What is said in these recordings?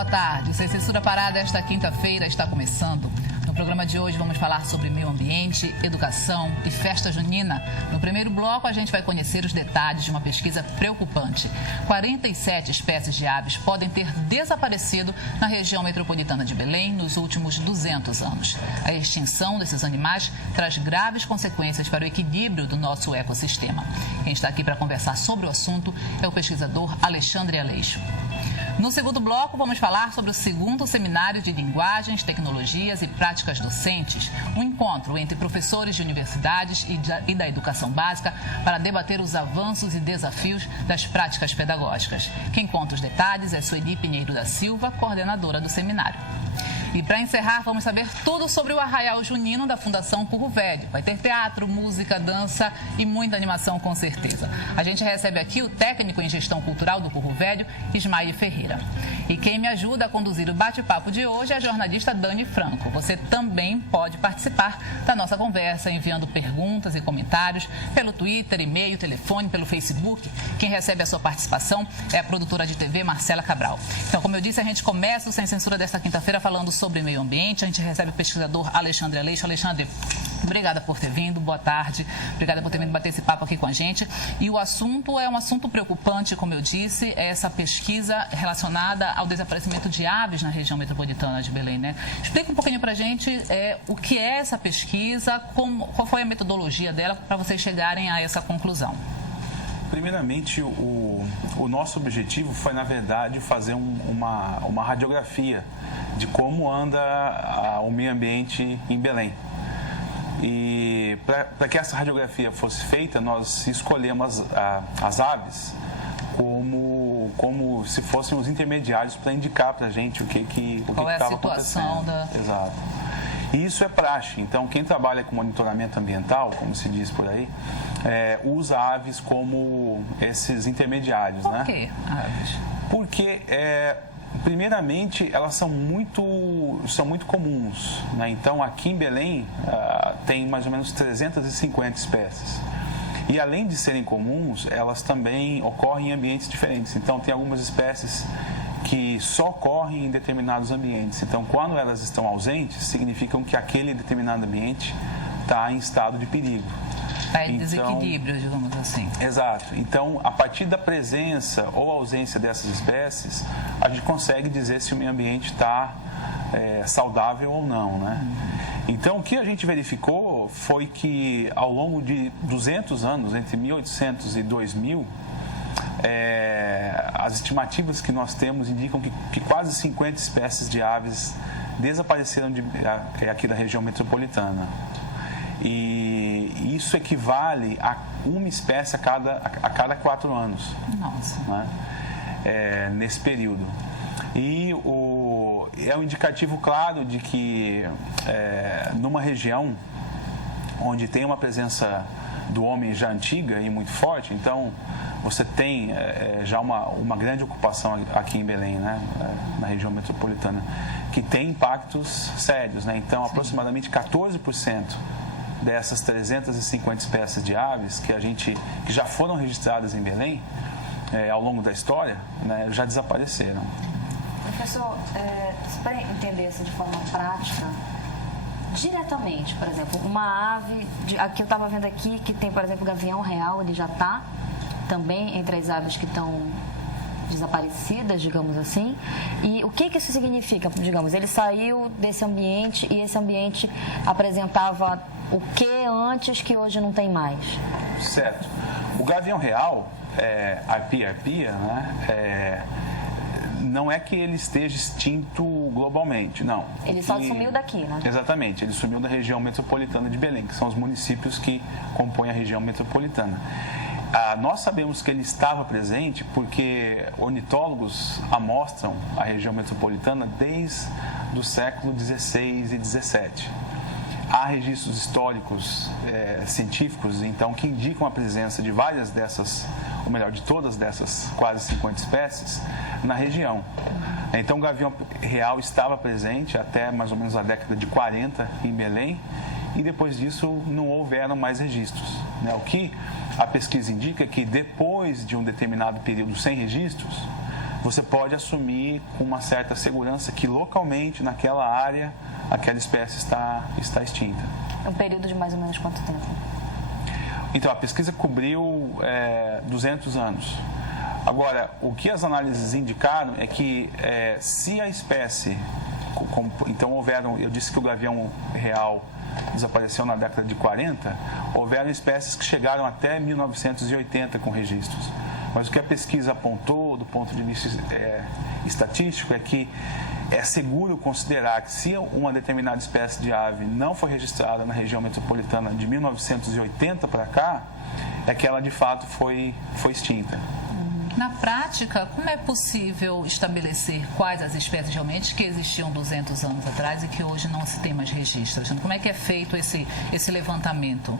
boa tarde. O Sem Censura Parada esta quinta-feira está começando. No programa de hoje vamos falar sobre meio ambiente, educação e festa junina. No primeiro bloco a gente vai conhecer os detalhes de uma pesquisa preocupante. 47 espécies de aves podem ter desaparecido na região metropolitana de Belém nos últimos 200 anos. A extinção desses animais traz graves consequências para o equilíbrio do nosso ecossistema. Quem está aqui para conversar sobre o assunto é o pesquisador Alexandre Aleixo. No segundo bloco, vamos falar sobre o segundo seminário de linguagens, tecnologias e práticas docentes, um encontro entre professores de universidades e da educação básica para debater os avanços e desafios das práticas pedagógicas. Quem conta os detalhes é Sueli Pinheiro da Silva, coordenadora do seminário. E para encerrar, vamos saber tudo sobre o Arraial Junino da Fundação Purro Velho. Vai ter teatro, música, dança e muita animação, com certeza. A gente recebe aqui o técnico em gestão cultural do Purro Velho, Ismael Ferreira. E quem me ajuda a conduzir o bate-papo de hoje é a jornalista Dani Franco. Você também pode participar da nossa conversa enviando perguntas e comentários pelo Twitter, e-mail, telefone, pelo Facebook. Quem recebe a sua participação é a produtora de TV, Marcela Cabral. Então, como eu disse, a gente começa o Sem Censura desta quinta-feira falando sobre meio ambiente. A gente recebe o pesquisador Alexandre Aleixo. Alexandre, obrigada por ter vindo, boa tarde. Obrigada por ter vindo bater esse papo aqui com a gente. E o assunto é um assunto preocupante, como eu disse, é essa pesquisa relacionada ao desaparecimento de aves na região metropolitana de Belém, né? Explica um pouquinho pra gente o que é essa pesquisa, qual foi a metodologia dela para vocês chegarem a essa conclusão. Primeiramente, o nosso objetivo foi, na verdade, fazer uma radiografia de como anda o meio ambiente em Belém. E para que essa radiografia fosse feita, nós escolhemos as aves como se fossem os intermediários para indicar para a gente o que estava acontecendo. Exato. E isso é praxe. Então, quem trabalha com monitoramento ambiental, como se diz por aí, usa aves como esses intermediários. Por que aves? Porque, primeiramente, elas são muito comuns, né? Então, aqui em Belém, tem mais ou menos 350 espécies. E, além de serem comuns, elas também ocorrem em ambientes diferentes. Então, tem algumas espécies que só ocorrem em determinados ambientes. Então, quando elas estão ausentes, significam que aquele determinado ambiente está em estado de perigo. Está em desequilíbrio, digamos assim. Exato. Então, a partir da presença ou ausência dessas espécies, a gente consegue dizer se o meio ambiente está saudável ou não, né? Então, o que a gente verificou foi que, ao longo de 200 anos, entre 1800 e 2000, as estimativas que nós temos indicam que quase 50 espécies de aves desapareceram aqui da região metropolitana. E isso equivale a uma espécie a cada 4 anos. Nossa. Né? Nesse período. E é um indicativo claro de que numa região onde tem uma presença do homem já antiga e muito forte, então você tem já uma grande ocupação aqui em Belém, né? Na região metropolitana, que tem impactos sérios, né? Então, sim, aproximadamente 14% dessas 350 espécies de aves que já foram registradas em Belém ao longo da história, né, já desapareceram. Professor, para entender isso de forma prática, diretamente, por exemplo, uma ave, aqui eu estava vendo aqui que tem, por exemplo, o gavião real, ele já está também entre as aves que estão desaparecidas, digamos assim. E o que isso significa? Digamos, ele saiu desse ambiente e esse ambiente apresentava o que antes que hoje não tem mais? Certo. O gavião real, Arpia, né? Não é que ele esteja extinto globalmente, não. Ele só sumiu daqui, né? Exatamente, ele sumiu da região metropolitana de Belém, que são os municípios que compõem a região metropolitana. Nós sabemos que ele estava presente porque ornitólogos amostram a região metropolitana desde o século XVI e XVII. Há registros históricos científicos, então, que indicam a presença de várias dessas, ou melhor, de todas dessas quase 50 espécies na região. Então, o gavião real estava presente até mais ou menos a década de 40 em Belém, e depois disso não houveram mais registros, né? O que a pesquisa indica é que depois de um determinado período sem registros, você pode assumir com uma certa segurança que localmente, naquela área, aquela espécie está extinta. Um período de mais ou menos quanto tempo? Então, a pesquisa cobriu 200 anos. Agora, o que as análises indicaram é que se a espécie... Então, eu disse que o gavião real desapareceu na década de 40, houveram espécies que chegaram até 1980 com registros. Mas o que a pesquisa apontou, do ponto de vista estatístico, é que é seguro considerar que se uma determinada espécie de ave não foi registrada na região metropolitana de 1980 para cá, é que ela de fato foi extinta. Na prática, como é possível estabelecer quais as espécies realmente que existiam 200 anos atrás e que hoje não se tem mais registros? Como é que é feito esse levantamento?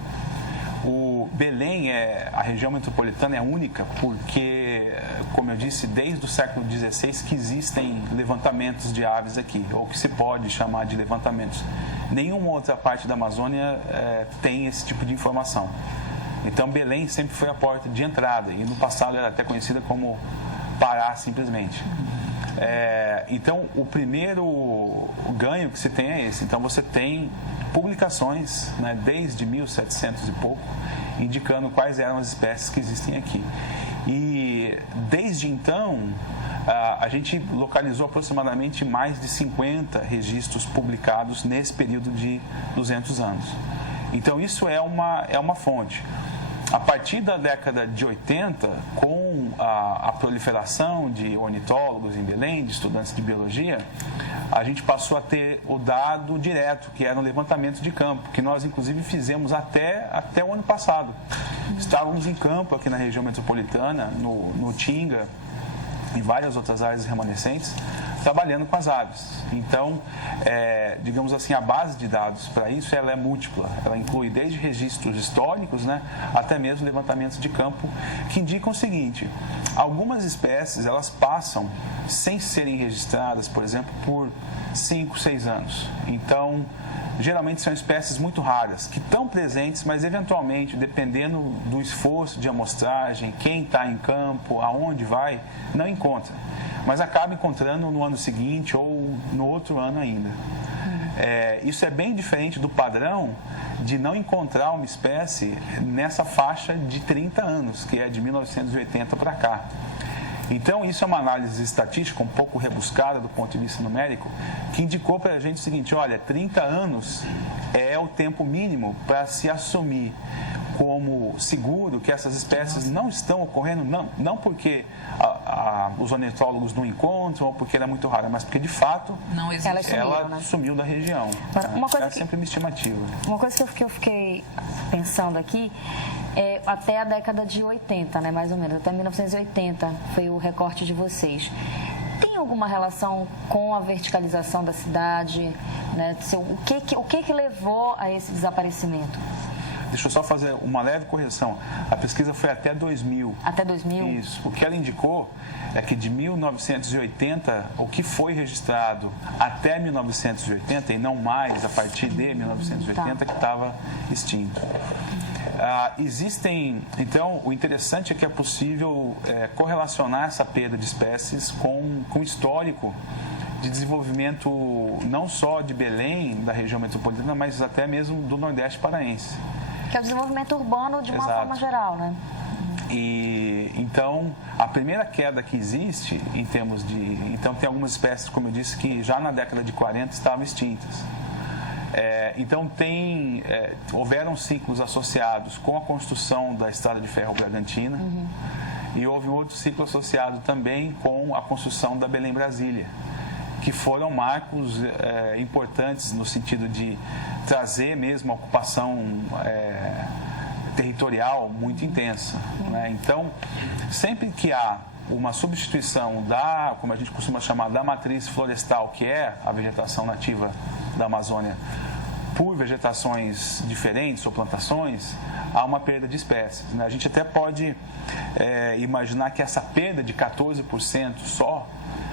O Belém, a região metropolitana é única porque, como eu disse, desde o século XVI que existem levantamentos de aves aqui, ou que se pode chamar de levantamentos. Nenhuma outra parte da Amazônia tem esse tipo de informação. Então, Belém sempre foi a porta de entrada e no passado era até conhecida como Pará, simplesmente. Então, o primeiro ganho que se tem é esse. Então, você tem publicações, né, desde 1700 e pouco, indicando quais eram as espécies que existem aqui. E, desde então, a gente localizou aproximadamente mais de 50 registros publicados nesse período de 200 anos. Então, isso é uma fonte. A partir da década de 80, com a proliferação de ornitólogos em Belém, de estudantes de biologia, a gente passou a ter o dado direto, que era um levantamento de campo, que nós, inclusive, fizemos até o ano passado. Estávamos em campo aqui na região metropolitana, no Tinga, em várias outras áreas remanescentes, trabalhando com as aves. Então, digamos assim, a base de dados para isso ela é múltipla. Ela inclui desde registros históricos, né, até mesmo levantamentos de campo, que indicam o seguinte: algumas espécies elas passam sem serem registradas, por exemplo, por 5, 6 anos. Então, geralmente são espécies muito raras, que estão presentes, mas eventualmente, dependendo do esforço de amostragem, quem está em campo, aonde vai, não encontra. Mas acaba encontrando no ano seguinte ou no outro ano ainda. Isso é bem diferente do padrão de não encontrar uma espécie nessa faixa de 30 anos, que é de 1980 para cá. Então, isso é uma análise estatística um pouco rebuscada do ponto de vista numérico, que indicou para a gente o seguinte: olha, 30 anos é o tempo mínimo para se assumir como seguro que essas espécies não estão ocorrendo, não porque os ornitólogos não encontram ou porque ela é muito rara, mas porque, de fato, ela sumiu da região. É sempre uma estimativa. Uma coisa que eu fiquei pensando aqui é até a década de 80, né, mais ou menos, até 1980 foi o recorte de vocês. Tem alguma relação com a verticalização da cidade? Né? O que levou a esse desaparecimento? Deixa eu só fazer uma leve correção. A pesquisa foi até 2000. Até 2000? Isso. O que ela indicou é que de 1980, o que foi registrado até 1980, e não mais a partir de 1980, que estava extinto. Então, o interessante é que é possível correlacionar essa perda de espécies com o histórico de desenvolvimento não só de Belém, da região metropolitana, mas até mesmo do Nordeste paraense. Que é o desenvolvimento urbano de uma forma geral, né? E então, a primeira queda que existe em termos de... Então, tem algumas espécies, como eu disse, que já na década de 40 estavam extintas. Então, houveram ciclos associados com a construção da Estrada de Ferro Bragantina e houve outro ciclo associado também com a construção da Belém-Brasília, que foram marcos importantes no sentido de trazer mesmo a ocupação territorial muito intensa. Né? Então, sempre que há uma substituição como a gente costuma chamar, da matriz florestal, que é a vegetação nativa da Amazônia, por vegetações diferentes ou plantações, há uma perda de espécies. Né? A gente até pode imaginar que essa perda de 14% só,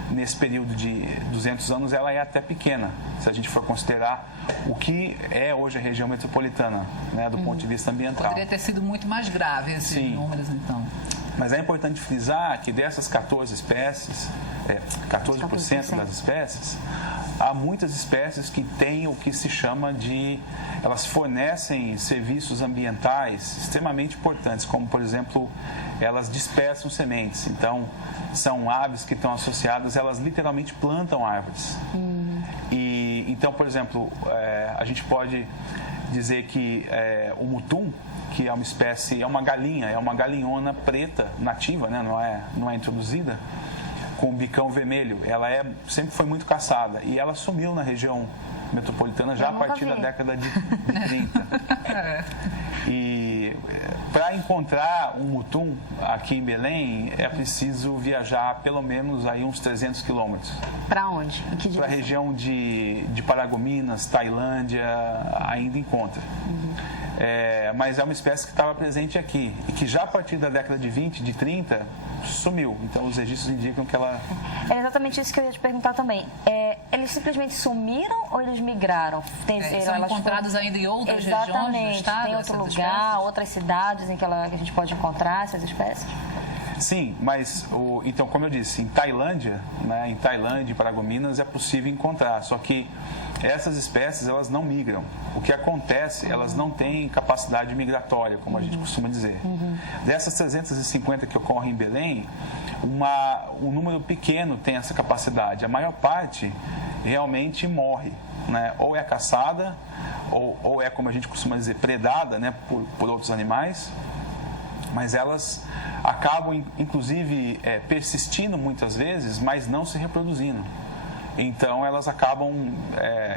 nesse período de 200 anos, ela é até pequena, se a gente for considerar o que é hoje a região metropolitana, né, do ponto de vista ambiental. Poderia ter sido muito mais grave esses números, então. Mas é importante frisar que dessas 14 espécies, 14% das espécies, há muitas espécies que têm o que se chama de... Elas fornecem serviços ambientais extremamente importantes, como, por exemplo, elas dispersam sementes. Então, são aves que estão associadas, elas literalmente plantam árvores. E, então, por exemplo, a gente pode dizer que o mutum, que é uma espécie, é uma galinha, é uma galinhona preta nativa, né? não é introduzida, com o bicão vermelho. Ela sempre foi muito caçada e ela sumiu na região metropolitana já a partir da década de 30. E para encontrar um mutum aqui em Belém é preciso viajar pelo menos aí uns 300 quilômetros. Para onde? Para a região de Paragominas, Tailândia, ainda encontra. Mas é uma espécie que estava presente aqui e que já a partir da década de 20, de 30, sumiu. Então os registros indicam que ela... É exatamente isso que eu ia te perguntar também. Eles simplesmente sumiram ou eles migraram? São encontrados ainda em outras regiões do estado? Tem outro lugar, outras cidades em que a gente pode encontrar essas espécies? Sim, mas então, como eu disse, em Tailândia, em Tailândia e Paragominas é possível encontrar, só que essas espécies elas não migram. O que acontece, elas não têm capacidade migratória, como a gente costuma dizer. Dessas 350 que ocorrem em Belém, um número pequeno tem essa capacidade. A maior parte realmente morre, ou é caçada, ou é, como a gente costuma dizer, predada, por outros animais. Mas elas acabam, inclusive, persistindo muitas vezes, mas não se reproduzindo. Então, elas acabam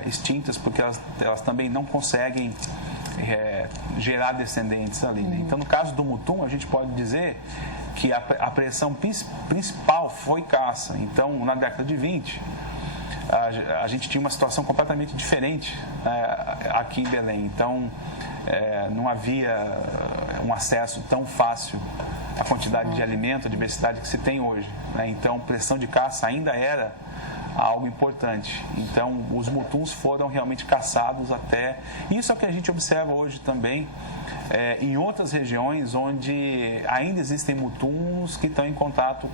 extintas, porque elas também não conseguem gerar descendentes ali. Então, no caso do mutum, a gente pode dizer que a pressão principal foi caça. Então, na década de 20, a gente tinha uma situação completamente diferente aqui em Belém. Então, não havia um acesso tão fácil à quantidade de alimento, à diversidade que se tem hoje. Então, pressão de caça ainda era algo importante. Então, os mutuns foram realmente caçados até... Isso é o que a gente observa hoje também em outras regiões onde ainda existem mutuns que estão em contato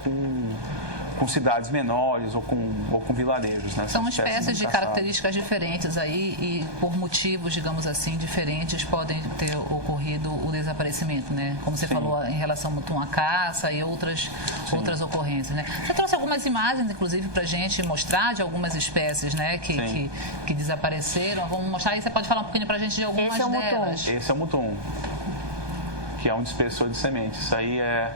com cidades menores ou com vilarejos. São espécies de características diferentes aí e por motivos, digamos assim, diferentes podem ter ocorrido o desaparecimento, Como você falou em relação ao mutum à caça e outras ocorrências, Você trouxe algumas imagens, inclusive, para a gente mostrar de algumas espécies, que desapareceram. Vamos mostrar aí, você pode falar um pouquinho para a gente de algumas delas. Esse é o mutum, que é um dispersor de sementes. Isso aí é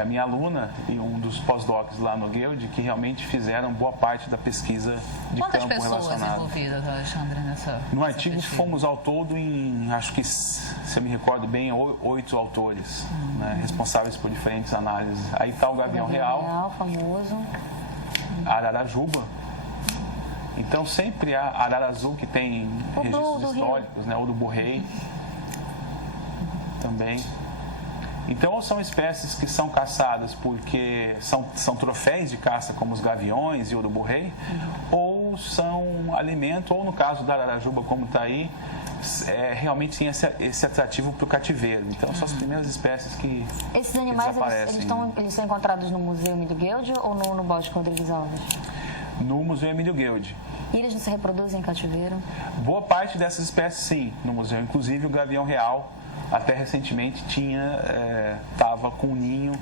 a minha aluna e um dos pós-docs lá no Guild que realmente fizeram boa parte da pesquisa de campo relacionada. Quantas pessoas envolvidas, Alexandre, nessa No artigo pesquisa? Fomos ao todo em, acho que, se eu me recordo bem, 8 autores, responsáveis por diferentes análises. Aí está o gavião real, famoso. a ararajuba. Então sempre há arara azul que tem registros históricos, ou do borrei também. Então, são espécies que são caçadas porque são troféus de caça, como os gaviões e o urubu-rei, ou são alimento, ou no caso da ararajuba, como está aí, realmente tem esse atrativo para o cativeiro. Então, são as primeiras espécies que Esses animais, eles são encontrados no Museu Emílio Guild ou no Bosque Rodrigues Alves? No Museu Emílio Guild. E eles não se reproduzem em cativeiro? Boa parte dessas espécies, sim, no museu. Inclusive, o gavião real, até recentemente, estava com um ninho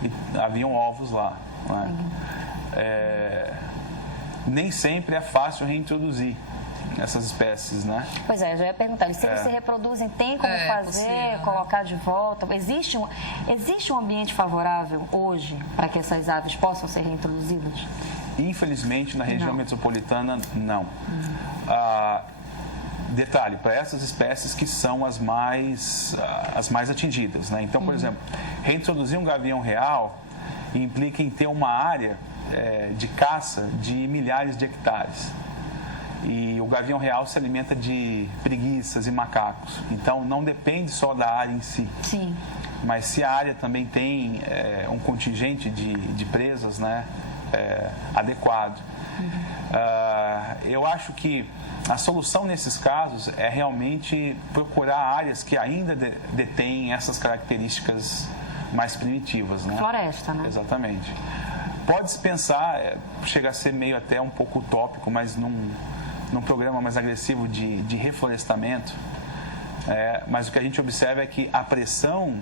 e haviam ovos lá. Nem sempre é fácil reintroduzir essas espécies, Pois é, eu já ia perguntar, se eles se reproduzem, tem como fazer, possível, colocar de volta? Existe um ambiente favorável hoje para que essas aves possam ser reintroduzidas? Infelizmente, na região metropolitana, não. Detalhe, para essas espécies que são as mais atingidas. Então, por exemplo, reintroduzir um gavião real implica em ter uma área de caça de milhares de hectares. E o gavião real se alimenta de preguiças e macacos. Então, não depende só da área em si. Sim. Mas se a área também tem um contingente de presas, adequado. Eu acho que a solução nesses casos é realmente procurar áreas que ainda detêm essas características mais primitivas, né? Floresta, né? Exatamente. Pode-se pensar, chega a ser meio até um pouco utópico, mas num programa mais agressivo de reflorestamento, mas o que a gente observa é que a pressão,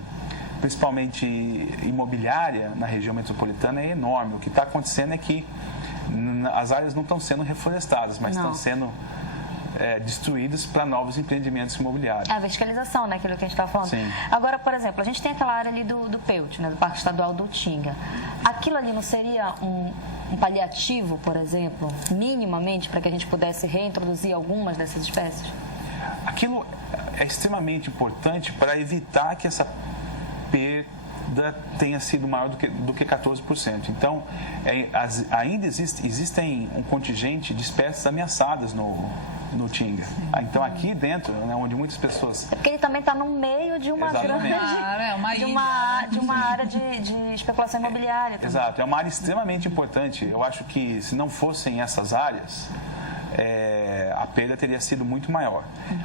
principalmente imobiliária, na região metropolitana é enorme. O que está acontecendo é que as áreas não estão sendo reflorestadas, mas estão sendo destruídas para novos empreendimentos imobiliários. A verticalização, né? Aquilo que a gente estava falando. Sim. Agora, por exemplo, a gente tem aquela área ali do PEUT, né? Do Parque Estadual do Utinga. Aquilo ali não seria um paliativo, por exemplo, minimamente, para que a gente pudesse reintroduzir algumas dessas espécies? Aquilo é extremamente importante para evitar que essa perda tenha sido maior do que 14%. Então, ainda existem um contingente de espécies ameaçadas no Utinga. Então, aqui dentro, né, onde muitas pessoas... É porque ele também está no meio de uma grande... de uma área de especulação imobiliária também. Exato, é uma área extremamente importante. Eu acho que se não fossem essas áreas, a perda teria sido muito maior.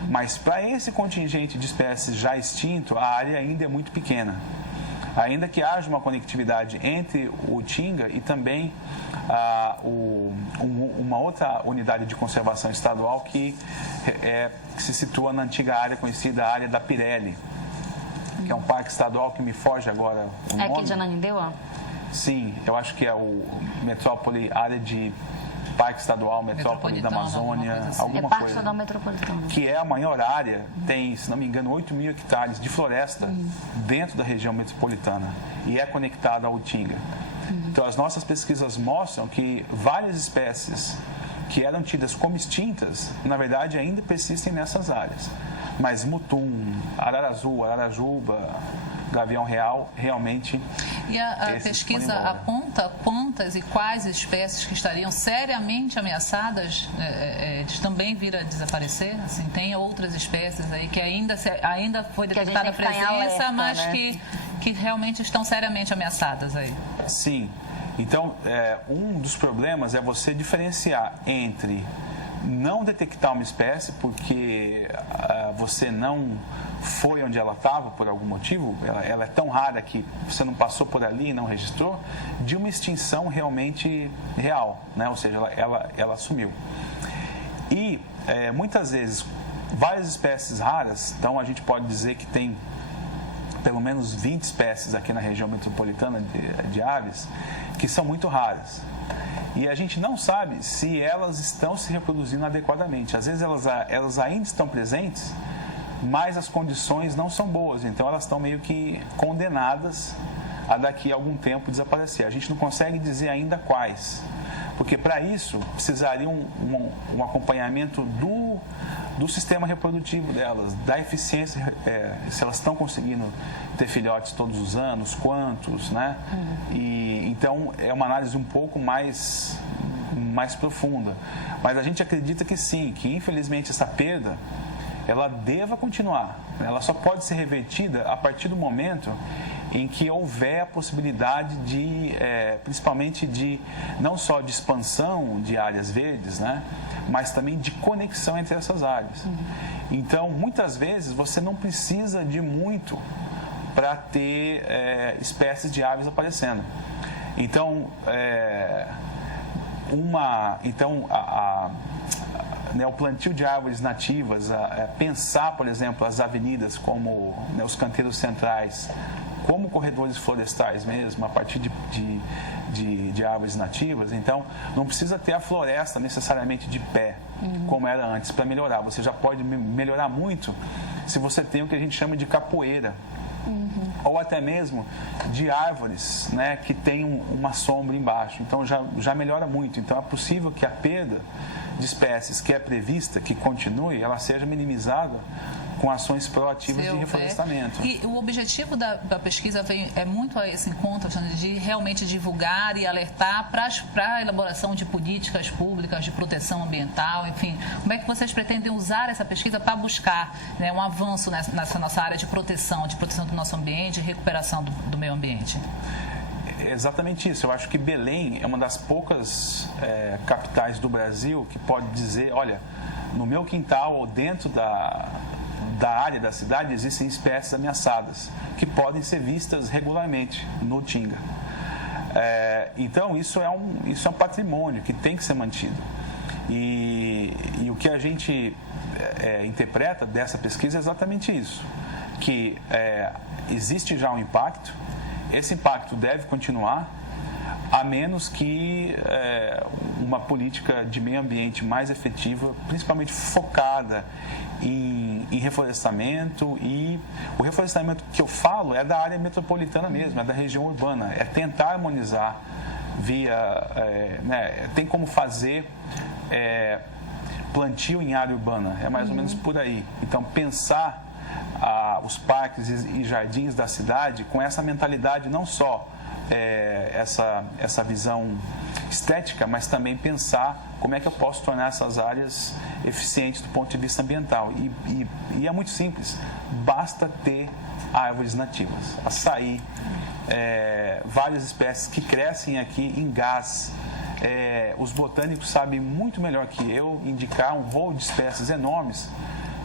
Mas para esse contingente de espécies já extinto, a área ainda é muito pequena. Ainda que haja uma conectividade entre o Utinga e também uma outra unidade de conservação estadual que se situa na antiga área conhecida, a área da Pirelli, que é um parque estadual que me foge agora o nome. É aqui de Ananindeua? Sim, eu acho que é o Metrópole, área de Parque Estadual, Metrópole da Amazônia, alguma Parque coisa. Estadual Metropolitano. Que é a maior área, tem, se não me engano, 8.000 hectares de floresta dentro da região metropolitana e é conectada ao Utinga. Então, as nossas pesquisas mostram que várias espécies que eram tidas como extintas, na verdade, ainda persistem nessas áreas. Mas mutum, arara azul, ararajuba, gavião real, realmente... E a pesquisa aponta quantas e quais espécies que estariam seriamente ameaçadas de também vir a desaparecer? Assim, tem outras espécies aí que ainda foi detectada a presença, alerta, mas né? que realmente estão seriamente ameaçadas aí. Sim. Então, um dos problemas é você diferenciar entre não detectar uma espécie porque você não foi onde ela estava por algum motivo, ela é tão rara que você não passou por ali e não registrou, de uma extinção realmente real, né? Ou seja, ela sumiu. E muitas vezes, várias espécies raras, então a gente pode dizer que tem pelo menos 20 espécies aqui na região metropolitana de aves, que são muito raras. E a gente não sabe se elas estão se reproduzindo adequadamente. Às vezes elas ainda estão presentes, mas as condições não são boas. Então elas estão meio que condenadas a daqui a algum tempo desaparecer. A gente não consegue dizer ainda quais. Porque para isso precisaria um acompanhamento do sistema reprodutivo delas, da eficiência, se elas estão conseguindo ter filhotes todos os anos, quantos, né? E então é uma análise um pouco mais profunda. Mas a gente acredita que sim, que infelizmente essa perda ela deva continuar. Ela só pode ser revertida a partir do momento em que houver a possibilidade principalmente não só de expansão de áreas verdes, né, mas também de conexão entre essas áreas. Então, muitas vezes, você não precisa de muito para ter espécies de aves aparecendo. Então, o plantio de árvores nativas, pensar, por exemplo, as avenidas como os canteiros centrais, como corredores florestais mesmo, a partir de árvores nativas. Então, não precisa ter a floresta necessariamente de pé, como era antes, para melhorar. Você já pode melhorar muito se você tem o que a gente chama de capoeira. Ou até mesmo de árvores, né, que tem uma sombra embaixo. Então, já melhora muito. Então, é possível que a perda de espécies que é prevista, que continue, ela seja minimizada com ações proativas de reflorestamento. E o objetivo da pesquisa é muito a esse encontro, de realmente divulgar e alertar para a elaboração de políticas públicas de proteção ambiental, enfim. Como é que vocês pretendem usar essa pesquisa para buscar, né, um avanço nessa nossa área de proteção do nosso ambiente e recuperação do meio ambiente? Exatamente isso. Eu acho que Belém é uma das poucas capitais do Brasil que pode dizer, olha, no meu quintal ou dentro da área da cidade existem espécies ameaçadas que podem ser vistas regularmente no Tinga. Então, isso é um patrimônio que tem que ser mantido. E o que a gente interpreta dessa pesquisa é exatamente isso, que existe já um impacto, esse impacto deve continuar, a menos que uma política de meio ambiente mais efetiva, principalmente focada em reflorestamento, e o reflorestamento que eu falo é da área metropolitana mesmo, é da região urbana, é tentar harmonizar tem como fazer plantio em área urbana, é mais ou menos por aí. Então, pensar os parques e jardins da cidade com essa mentalidade, não só essa visão estética, mas também pensar como é que eu posso tornar essas áreas eficientes do ponto de vista ambiental. E é muito simples, basta ter árvores nativas, açaí, várias espécies que crescem aqui em gás. Os botânicos sabem muito melhor que eu indicar um rol de espécies enormes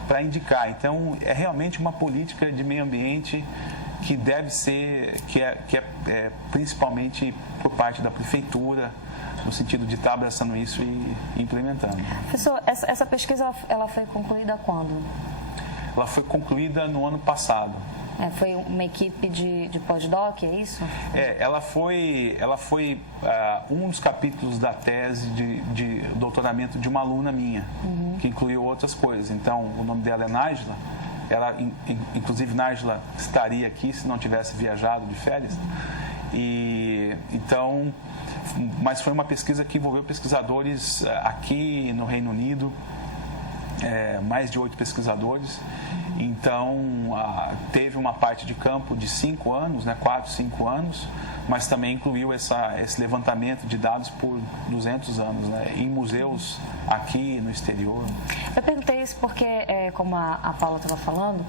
para indicar. Então, é realmente uma política de meio ambiente que deve ser, que é principalmente por parte da prefeitura, no sentido de estar abraçando isso e implementando. Professor, essa pesquisa ela foi concluída quando? Ela foi concluída no ano passado. Foi uma equipe de pós-doc, é isso? Ela foi um dos capítulos da tese de doutoramento de uma aluna minha, que incluiu outras coisas. Então, o nome dela é Nájila. Ela, inclusive, Nájila estaria aqui se não tivesse viajado de férias. Mas foi uma pesquisa que envolveu pesquisadores aqui no Reino Unido, mais de 8 pesquisadores. Então, teve uma parte de campo de 5 anos, 4, 5 anos, mas também incluiu esse levantamento de dados por 200 anos, em museus aqui no exterior. Eu perguntei isso porque, como a Paula estava falando,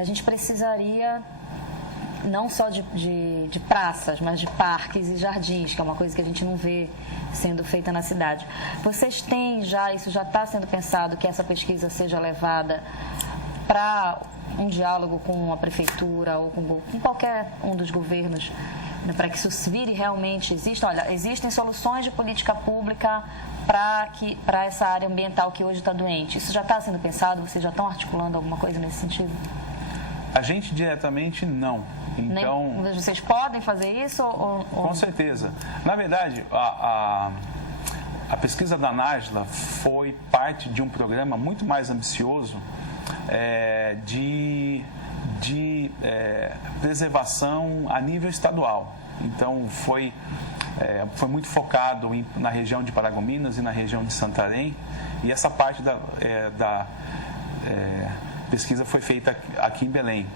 a gente precisaria não só de praças, mas de parques e jardins, que é uma coisa que a gente não vê sendo feita na cidade. Vocês têm já, isso já está sendo pensado, que essa pesquisa seja levada para um diálogo com a prefeitura ou com qualquer um dos governos, para que isso vire realmente existem soluções de política pública para essa área ambiental que hoje está doente. Isso já está sendo pensado? Vocês já estão articulando alguma coisa nesse sentido? A gente diretamente não. Então, vocês podem fazer isso? Com certeza. Na verdade, a pesquisa da Nájila foi parte de um programa muito mais ambicioso de preservação a nível estadual. Então, foi muito focado na região de Paragominas e na região de Santarém, e essa parte da pesquisa foi feita aqui em Belém.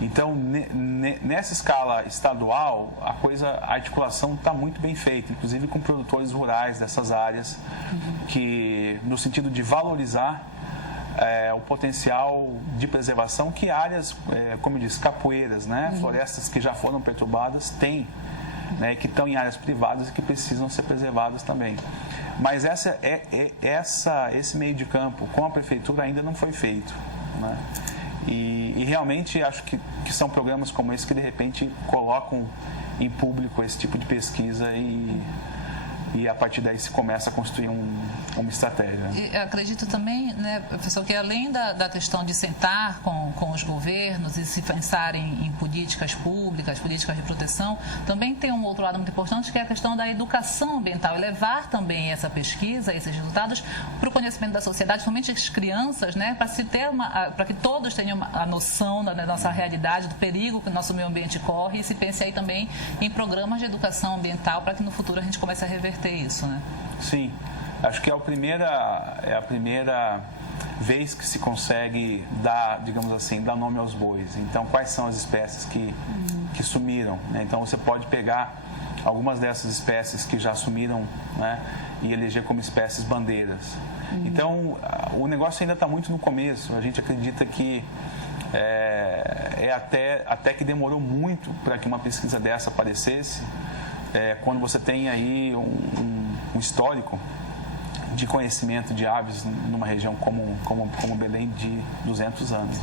Então, nessa escala estadual, a articulação está muito bem feita, inclusive com produtores rurais dessas áreas, que no sentido de valorizar o potencial de preservação que áreas, como eu disse, capoeiras, florestas que já foram perturbadas têm, que estão em áreas privadas e que precisam ser preservadas também. Mas esse meio de campo com a prefeitura ainda não foi feito. E realmente acho que são programas como esse que de repente colocam em público esse tipo de pesquisa e a partir daí se começa a construir uma estratégia. E acredito também, professor, que além da questão de sentar com os governos e se pensar em políticas públicas, políticas de proteção, também tem um outro lado muito importante, que é a questão da educação ambiental, e levar também essa pesquisa, esses resultados, para o conhecimento da sociedade, somente as crianças, para que todos tenham a noção da nossa realidade, do perigo que o nosso meio ambiente corre, e se pense aí também em programas de educação ambiental para que no futuro a gente comece a reverter isso, Sim, acho que é a primeira vez que se consegue dar, digamos assim, dar nome aos bois. Então, quais são as espécies que sumiram? Então, você pode pegar algumas dessas espécies que já sumiram, e eleger como espécies bandeiras. Então, o negócio ainda está muito no começo. A gente acredita que até que demorou muito para que uma pesquisa dessa aparecesse. Quando você tem aí um histórico de conhecimento de aves numa região como Belém de 200 anos.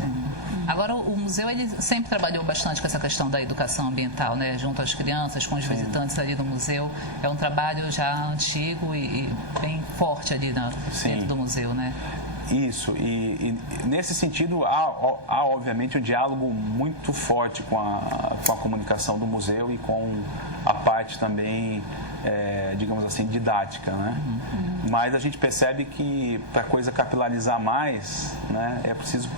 Agora, o museu ele sempre trabalhou bastante com essa questão da educação ambiental, né? Junto às crianças, com os visitantes ali do museu. É um trabalho já antigo e bem forte ali dentro do museu, né? Isso, e nesse sentido há obviamente um diálogo muito forte com a comunicação do museu e com a parte também, digamos assim, didática, né? Mas a gente percebe que para a coisa capilarizar mais, né, é preciso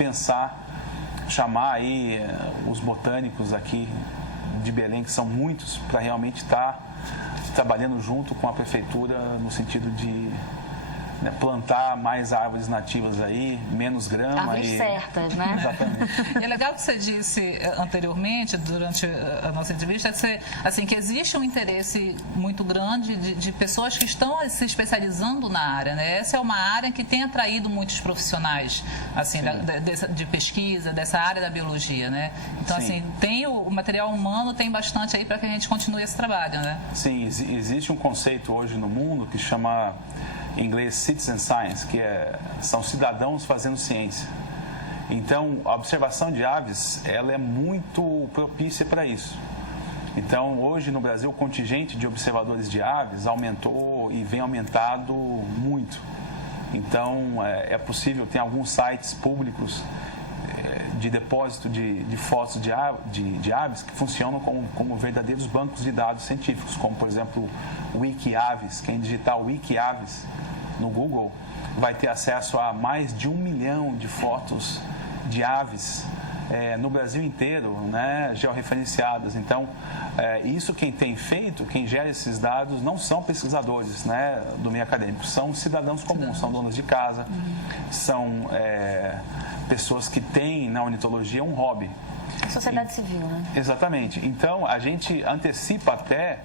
chamar aí os botânicos aqui de Belém, que são muitos, para realmente estar trabalhando junto com a prefeitura no sentido de plantar mais árvores nativas aí, menos grama. Árvores certas, né? Exatamente. É legal que você disse anteriormente, durante a nossa entrevista, que existe um interesse muito grande de pessoas que estão se especializando na área, né? Essa é uma área que tem atraído muitos profissionais, assim, de pesquisa, dessa área da biologia, né? Então, assim, tem o material humano, tem bastante aí para que a gente continue esse trabalho, né? Sim, existe um conceito hoje no mundo que chama, em inglês, citizen science, que são cidadãos fazendo ciência. Então, a observação de aves, ela é muito propícia para isso. Então, hoje no Brasil, o contingente de observadores de aves aumentou e vem aumentado muito. Então, é possível, tem alguns sites públicos de depósito de fotos de aves que funcionam como verdadeiros bancos de dados científicos, como, por exemplo, o Wikiaves. Quem digitar o Wikiaves no Google vai ter acesso a mais de 1 milhão de fotos de aves no Brasil inteiro, né, georreferenciadas. Então, isso quem tem feito, quem gera esses dados, não são pesquisadores, né, do meio acadêmico, são cidadãos comuns, são donos de casa, são pessoas que têm na ornitologia um hobby. Sociedade civil, né? Exatamente. Então, a gente antecipa até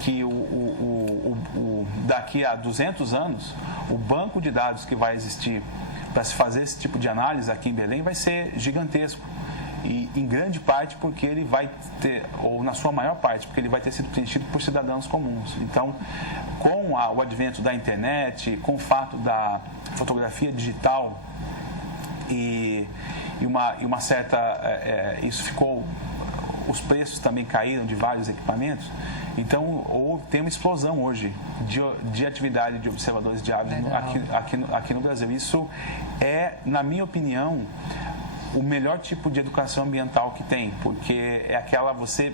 que daqui a 200 anos, o banco de dados que vai existir para se fazer esse tipo de análise aqui em Belém vai ser gigantesco. E em grande parte porque ele vai ter, ou na sua maior parte, porque ele vai ter sido preenchido por cidadãos comuns. Então, com o advento da internet, com o fato da fotografia digital e uma certa... isso ficou... Os preços também caíram de vários equipamentos. Então, tem uma explosão hoje de atividade de observadores de aves aqui no Brasil. Isso é, na minha opinião, o melhor tipo de educação ambiental que tem, porque é aquela, você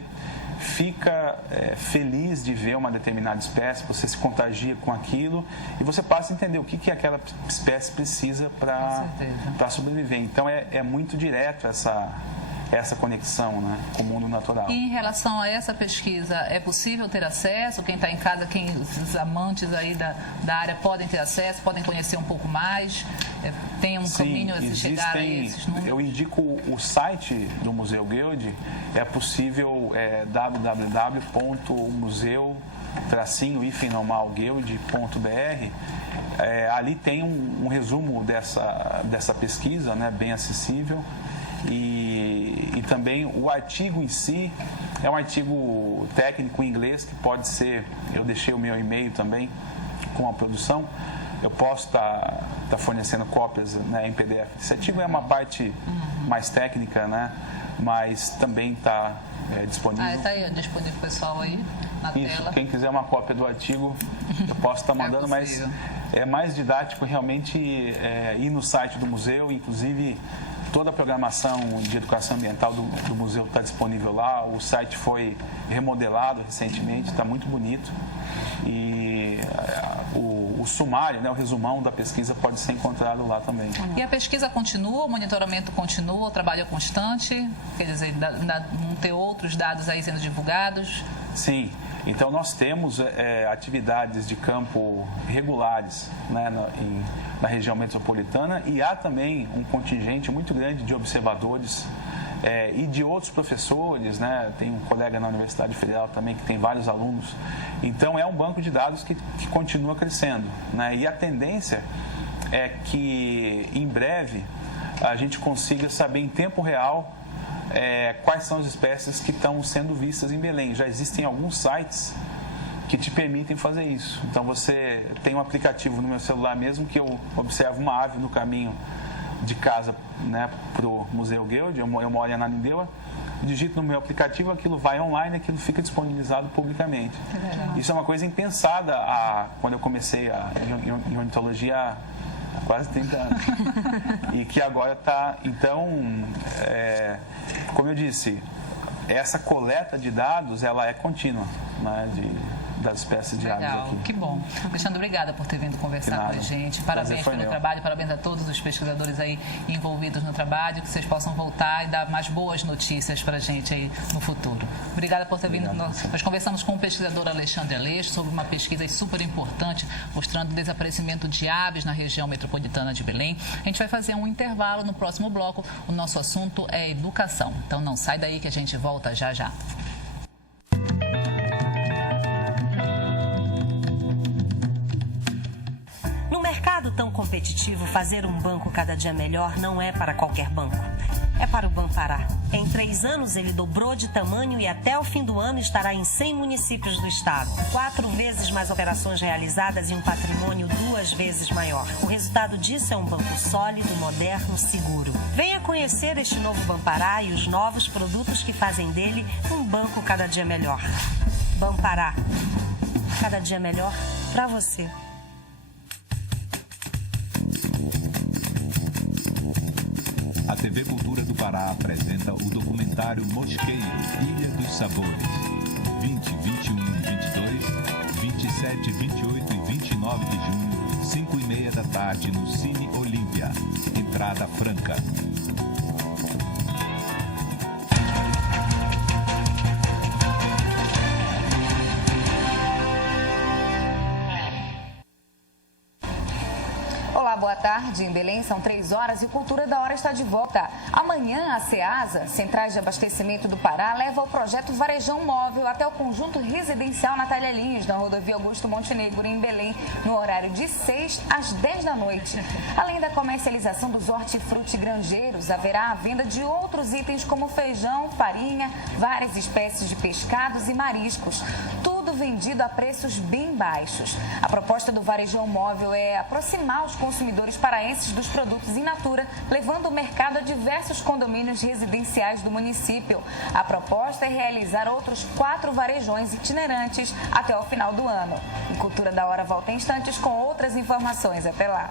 fica feliz de ver uma determinada espécie, você se contagia com aquilo e você passa a entender o que aquela espécie precisa para sobreviver. Então, é muito direto essa conexão, né, com o mundo natural. E em relação a essa pesquisa, é possível ter acesso? Quem está em casa, os amantes aí da área podem ter acesso, podem conhecer um pouco mais? Tem um caminho a se chegar a esses números? Eu indico o site do Museu Guild, é possível, www.museu-guild.br. Ali tem um resumo dessa pesquisa, né, bem acessível. E também o artigo em si é um artigo técnico em inglês que pode ser, eu deixei o meu e-mail também com a produção, eu posso estar fornecendo cópias, né, em PDF. Esse artigo é uma parte mais técnica, né, mas também está disponível. Está aí, disponível pessoal aí na tela. Quem quiser uma cópia do artigo, eu posso estar mandando, mas é mais didático realmente ir no site do museu, inclusive toda a programação de educação ambiental do museu está disponível lá. O site foi remodelado recentemente, está muito bonito. E o sumário, né, o resumão da pesquisa pode ser encontrado lá também. E a pesquisa continua, o monitoramento continua, o trabalho é constante? Quer dizer, não ter outros dados aí sendo divulgados? Sim. Então, nós temos atividades de campo regulares, né, na região metropolitana, e há também um contingente muito grande de observadores e de outros professores, né? Tem um colega na Universidade Federal também que tem vários alunos. Então, é um banco de dados que continua crescendo, né? E a tendência é que, em breve, a gente consiga saber em tempo real quais são as espécies que estão sendo vistas em Belém. Já existem alguns sites que te permitem fazer isso. Então você tem um aplicativo no meu celular mesmo que eu observo uma ave no caminho de casa, né, para o Museu Guild, eu moro em Ananindeua, digito no meu aplicativo, aquilo vai online, aquilo fica disponibilizado publicamente. Isso é uma coisa impensada quando eu comecei em ornitologia há quase 30 anos. E que agora está... Então, como eu disse, essa coleta de dados, ela é contínua, né, das espécies de aves aqui. Que bom. Alexandre, obrigada por ter vindo conversar com a gente. Parabéns pelo trabalho, parabéns a todos os pesquisadores aí envolvidos no trabalho, que vocês possam voltar e dar mais boas notícias para a gente aí no futuro. Obrigada por ter vindo. Nós conversamos com o pesquisador Alexandre Aleixo sobre uma pesquisa super importante, mostrando o desaparecimento de aves na região metropolitana de Belém. A gente vai fazer um intervalo no próximo bloco. O nosso assunto é educação. Então não sai daí que a gente volta já já. Mercado tão competitivo, fazer um banco cada dia melhor não é para qualquer banco. É para o Banpará. Em 3 anos ele dobrou de tamanho e até o fim do ano estará em 100 municípios do estado. 4 vezes mais operações realizadas e um patrimônio 2 vezes maior. O resultado disso é um banco sólido, moderno, seguro. Venha conhecer este novo Banpará e os novos produtos que fazem dele um banco cada dia melhor. Banpará. Cada dia melhor para você. A TV Cultura do Pará apresenta o documentário Mosqueiro, Ilha dos Sabores. 20, 21 e 22, 27, 28 e 29 de junho, 5h30 da tarde no Cine Olímpia. Entrada franca. Boa tarde. Em Belém são 3 horas e o Cultura da Hora está de volta. Amanhã, a CEASA, Centrais de Abastecimento do Pará, leva o projeto Varejão Móvel até o conjunto residencial Natália Lins, na rodovia Augusto Montenegro, em Belém, no horário de 6 às 10 da noite. Além da comercialização dos hortifruti granjeiros, haverá a venda de outros itens como feijão, farinha, várias espécies de pescados e mariscos. Tudo vendido a preços bem baixos. A proposta do Varejão Móvel é aproximar os consumidores paraenses dos produtos in natura, levando o mercado a diversos condomínios residenciais do município. A proposta é realizar outros 4 varejões itinerantes até o final do ano. O Cultura da Hora volta em instantes com outras informações. Até lá.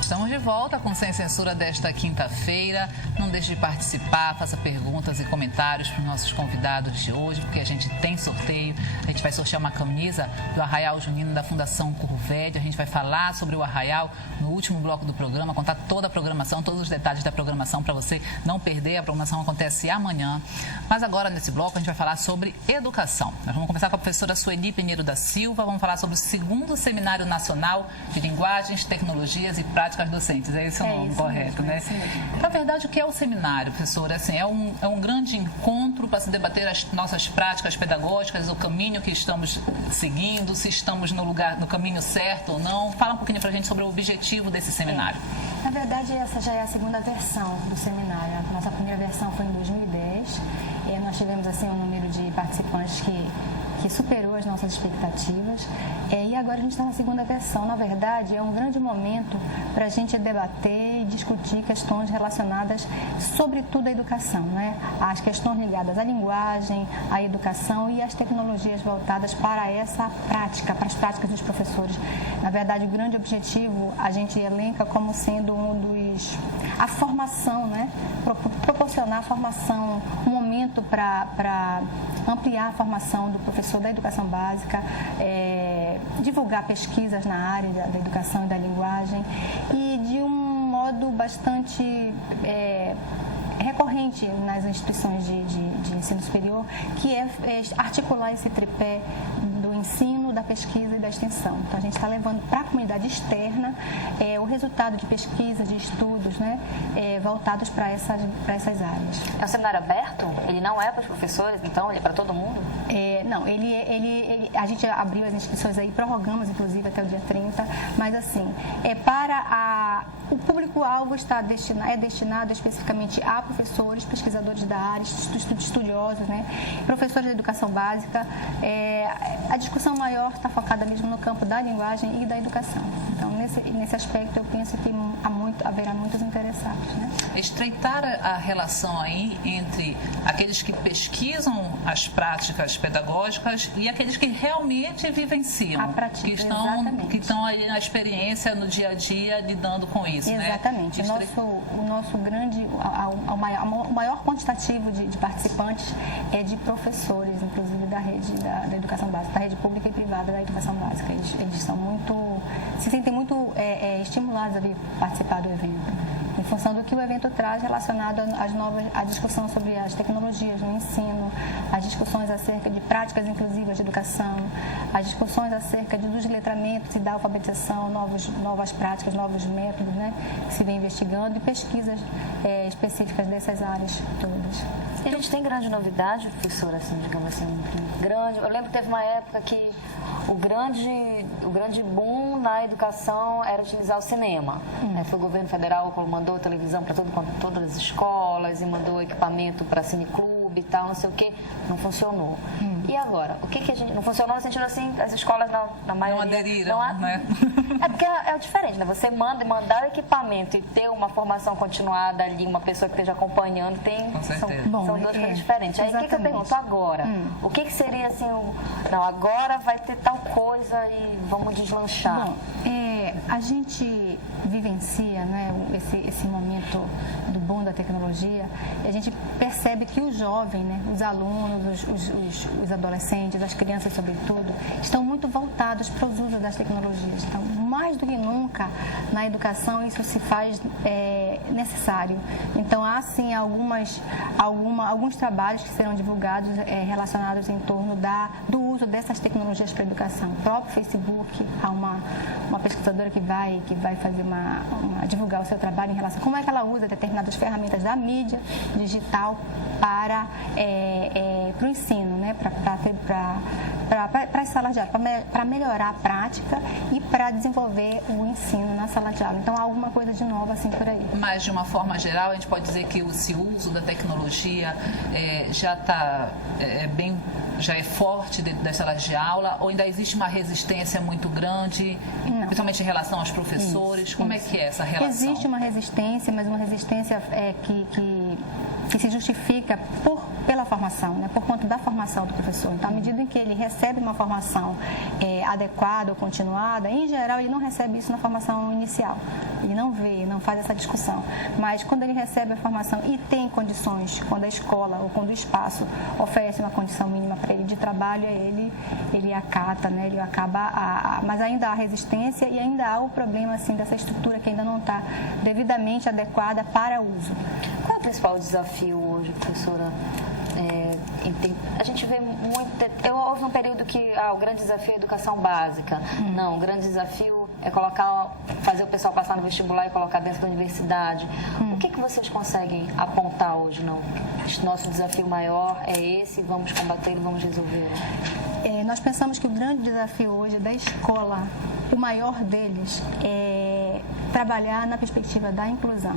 Estamos de volta com Sem Censura desta quinta-feira. Não deixe de participar, faça perguntas e comentários para os nossos convidados de hoje, porque a gente tem sorteio. A gente vai sortear uma camisa do Arraial Junino da Fundação Curvédio. A gente vai falar sobre o Arraial no último bloco do programa, contar toda a programação, todos os detalhes da programação para você não perder. A programação acontece amanhã. Mas agora, nesse bloco, a gente vai falar sobre educação. Nós vamos começar com a professora Sueli Pinheiro da Silva. Vamos falar sobre o 2º Seminário Nacional de Linguagens, Tecnologias e Práticas docentes, é esse o nome correto, né? Na verdade, o que é o seminário, professora? Assim, é um grande encontro para se debater as nossas práticas pedagógicas, o caminho que estamos seguindo, se estamos no caminho certo ou não. Fala um pouquinho para a gente sobre o objetivo desse seminário. Na verdade, essa já é a segunda versão do seminário. A nossa primeira versão foi em 2010. Nós tivemos assim um número de participantes que superou as nossas expectativas. E agora a gente está na segunda versão. Na verdade, é um grande momento para a gente debater e discutir questões relacionadas, sobretudo, à educação, né? As questões ligadas à linguagem, à educação e às tecnologias voltadas para essa prática, para as práticas dos professores. Na verdade, o grande objetivo a gente elenca como sendo a formação, né? Proporcionar a formação, um momento para ampliar a formação do professor da educação básica, divulgar pesquisas na área da educação e da linguagem e de um modo bastante recorrente nas instituições de ensino superior, que é articular esse tripé do ensino, da pesquisa e da extensão. Então, a gente está levando para a comunidade externa o resultado de pesquisas, de estudos, né, voltados para essas áreas. É um seminário aberto? Ele não é para os professores, então? Ele é para todo mundo? Não, a gente abriu as inscrições aí, prorrogamos, inclusive, até o dia 30, mas, assim, o público-alvo é destinado especificamente a professores, pesquisadores da área, estudiosos, né, professores de educação básica. A discussão maior está focada mesmo no campo da linguagem e da educação. Então, nesse aspecto, eu penso que haverá muitos interessados, né? Estreitar a relação aí entre aqueles que pesquisam as práticas pedagógicas e aqueles que realmente vivenciam, a prática, que estão aí na experiência, no dia a dia, lidando com isso, exatamente. né? O nosso grande, o maior quantitativo de participantes é de professores, inclusive da rede da educação básica, da rede pública e privada da educação básica. Eles se sentem muito estimulados a vir participar do evento, em função do que o evento traz relacionado à discussão sobre as tecnologias no ensino, as discussões acerca de práticas inclusivas de educação, as discussões acerca dos letramentos e da alfabetização, novas práticas, novos métodos, né, que se vem investigando, e pesquisas específicas dessas áreas todas. E a gente tem grande novidade, professora, assim, digamos assim, grande. Eu lembro que teve uma época que o grande boom na educação era utilizar o cinema. Foi o governo federal que mandou televisão para todas as escolas e mandou equipamento para cineclube e tal, não sei o que, não funcionou. E agora? O que a gente... Não funcionou no sentido assim, as escolas na maioria... Não aderiram, né? É porque é diferente, né? Você mandar o equipamento e ter uma formação continuada ali, uma pessoa que esteja acompanhando, são duas coisas diferentes. Aí o que eu pergunto agora? O que seria assim, não, agora vai ter tal coisa e vamos deslanchar? Bom, a gente vivencia, né, esse momento do boom da tecnologia, e a gente percebe que o jovem, né, os alunos, os adolescentes, as crianças sobretudo, estão muito voltados para os usos das tecnologias. Então, mais do que nunca, na educação, isso se faz necessário. Então, há sim alguns trabalhos que serão divulgados relacionados em torno do uso dessas tecnologias para a educação. O próprio Facebook, há uma pesquisadora que vai fazer divulgar o seu trabalho em relação a como é que ela usa determinadas ferramentas da mídia digital para o ensino, né? Para as salas de aula, para melhorar a prática e para desenvolver o ensino na sala de aula. Então, há alguma coisa de novo assim por aí. Mas, de uma forma geral, a gente pode dizer que esse uso da tecnologia já é forte dentro das salas de aula, ou ainda existe uma resistência muito grande, principalmente em relação aos professores? Como é que é essa relação? Existe uma resistência, mas uma resistência que se justifica pela formação, né? Por conta da formação do professor. Então, à medida em que ele recebe uma formação adequada ou continuada, em geral, ele não recebe isso na formação inicial. Ele não vê, não faz essa discussão. Mas, quando ele recebe a formação e tem condições, quando a escola ou quando o espaço oferece uma condição mínima para ele de trabalho, ele acata, né? Ele acaba... Mas ainda há resistência e ainda há o problema, assim, dessa estrutura que ainda não está devidamente adequada para uso. Qual é o principal desafio hoje, professora? A gente vê muito... Houve um período que o grande desafio é a educação básica. Não, o grande desafio fazer o pessoal passar no vestibular e colocar dentro da universidade. O que vocês conseguem apontar hoje? Não? Nosso desafio maior é esse, vamos combatê-lo, vamos resolvê-lo. Nós pensamos que o grande desafio hoje da escola, o maior deles, é trabalhar na perspectiva da inclusão.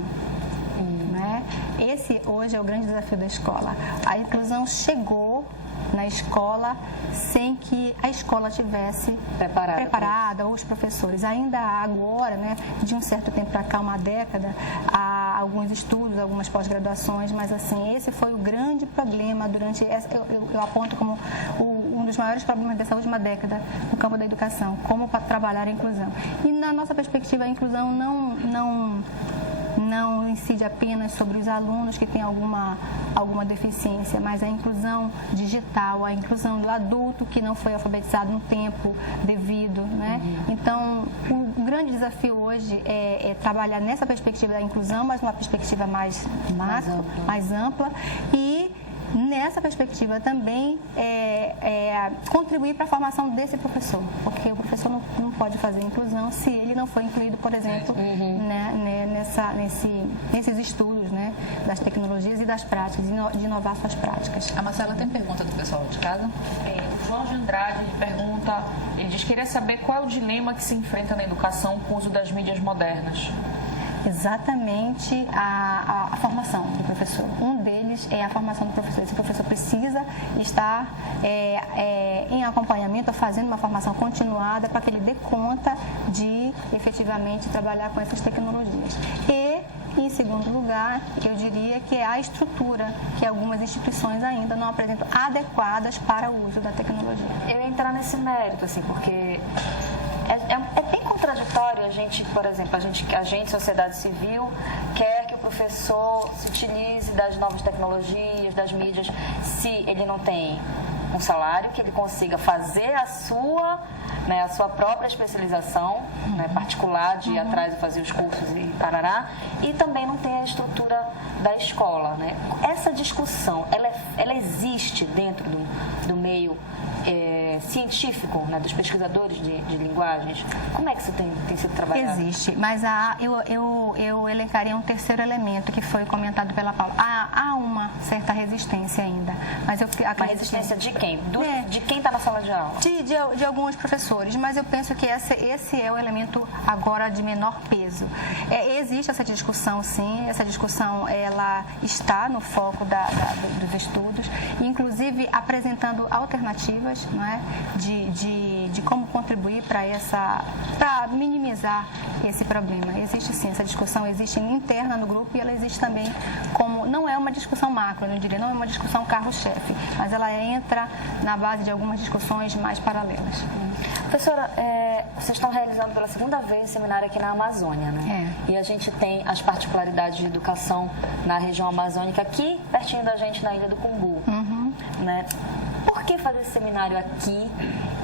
Né? Esse hoje é o grande desafio da escola. A inclusão chegou na escola sem que a escola tivesse preparada, ou os professores. Ainda há agora, né, de um certo tempo para cá, uma década, há alguns estudos, algumas pós-graduações, mas assim, esse foi o grande problema durante, eu aponto como um dos maiores problemas dessa última década no campo da educação, como para trabalhar a inclusão. E na nossa perspectiva, a inclusão não incide apenas sobre os alunos que têm alguma deficiência, mas a inclusão digital, a inclusão do adulto que não foi alfabetizado no tempo devido, né? Então, o grande desafio hoje é trabalhar nessa perspectiva da inclusão, mas uma perspectiva mais ampla e nessa perspectiva também contribuir para a formação desse professor, porque o professor não pode fazer inclusão se ele não foi incluído, por exemplo, nesses estudos, né, das tecnologias e das práticas, de inovar suas práticas. A Marcela tem pergunta do pessoal de casa? O João de Andrade ele diz que queria saber qual é o dilema que se enfrenta na educação com o uso das mídias modernas. Exatamente a formação do professor. Um deles é a formação do professor. Esse professor precisa estar em acompanhamento, ou fazendo uma formação continuada para que ele dê conta de efetivamente trabalhar com essas tecnologias. E, em segundo lugar, eu diria que é a estrutura que algumas instituições ainda não apresentam adequadas para o uso da tecnologia. Eu ia entrar nesse mérito, assim, porque é bem contraditório a gente, por exemplo, a gente, sociedade civil, quer que o professor se utilize das novas tecnologias, das mídias, se ele não tem um salário, que ele consiga fazer a sua própria especialização, né, particular, de ir atrás e fazer os cursos e parará, e também não tem a estrutura da escola, né? Essa discussão, ela existe dentro do meio científico, né, dos pesquisadores de linguagens. Como é que isso tem sido trabalhado? Existe, mas eu elencaria um terceiro elemento que foi comentado pela Paula. Há uma certa resistência ainda, mas eu acredito. Uma resistência de quem? De quem está na sala de aula? De alguns professores, mas eu penso que esse é o elemento agora de menor peso. Existe essa discussão, sim, essa discussão ela está no foco dos estudos, inclusive apresentando alternativas, não é, de como contribuir para minimizar esse problema. Existe sim, essa discussão existe interna no grupo e ela existe também como, não é uma discussão macro, eu diria, não é uma discussão carro-chefe, mas ela entra na base de algumas discussões mais paralelas. Professora, vocês estão realizando pela segunda vez seminário aqui na Amazônia, né? E a gente tem as particularidades de educação na região amazônica, aqui pertinho da gente, na Ilha do Cumbu, né? Por que fazer esse seminário aqui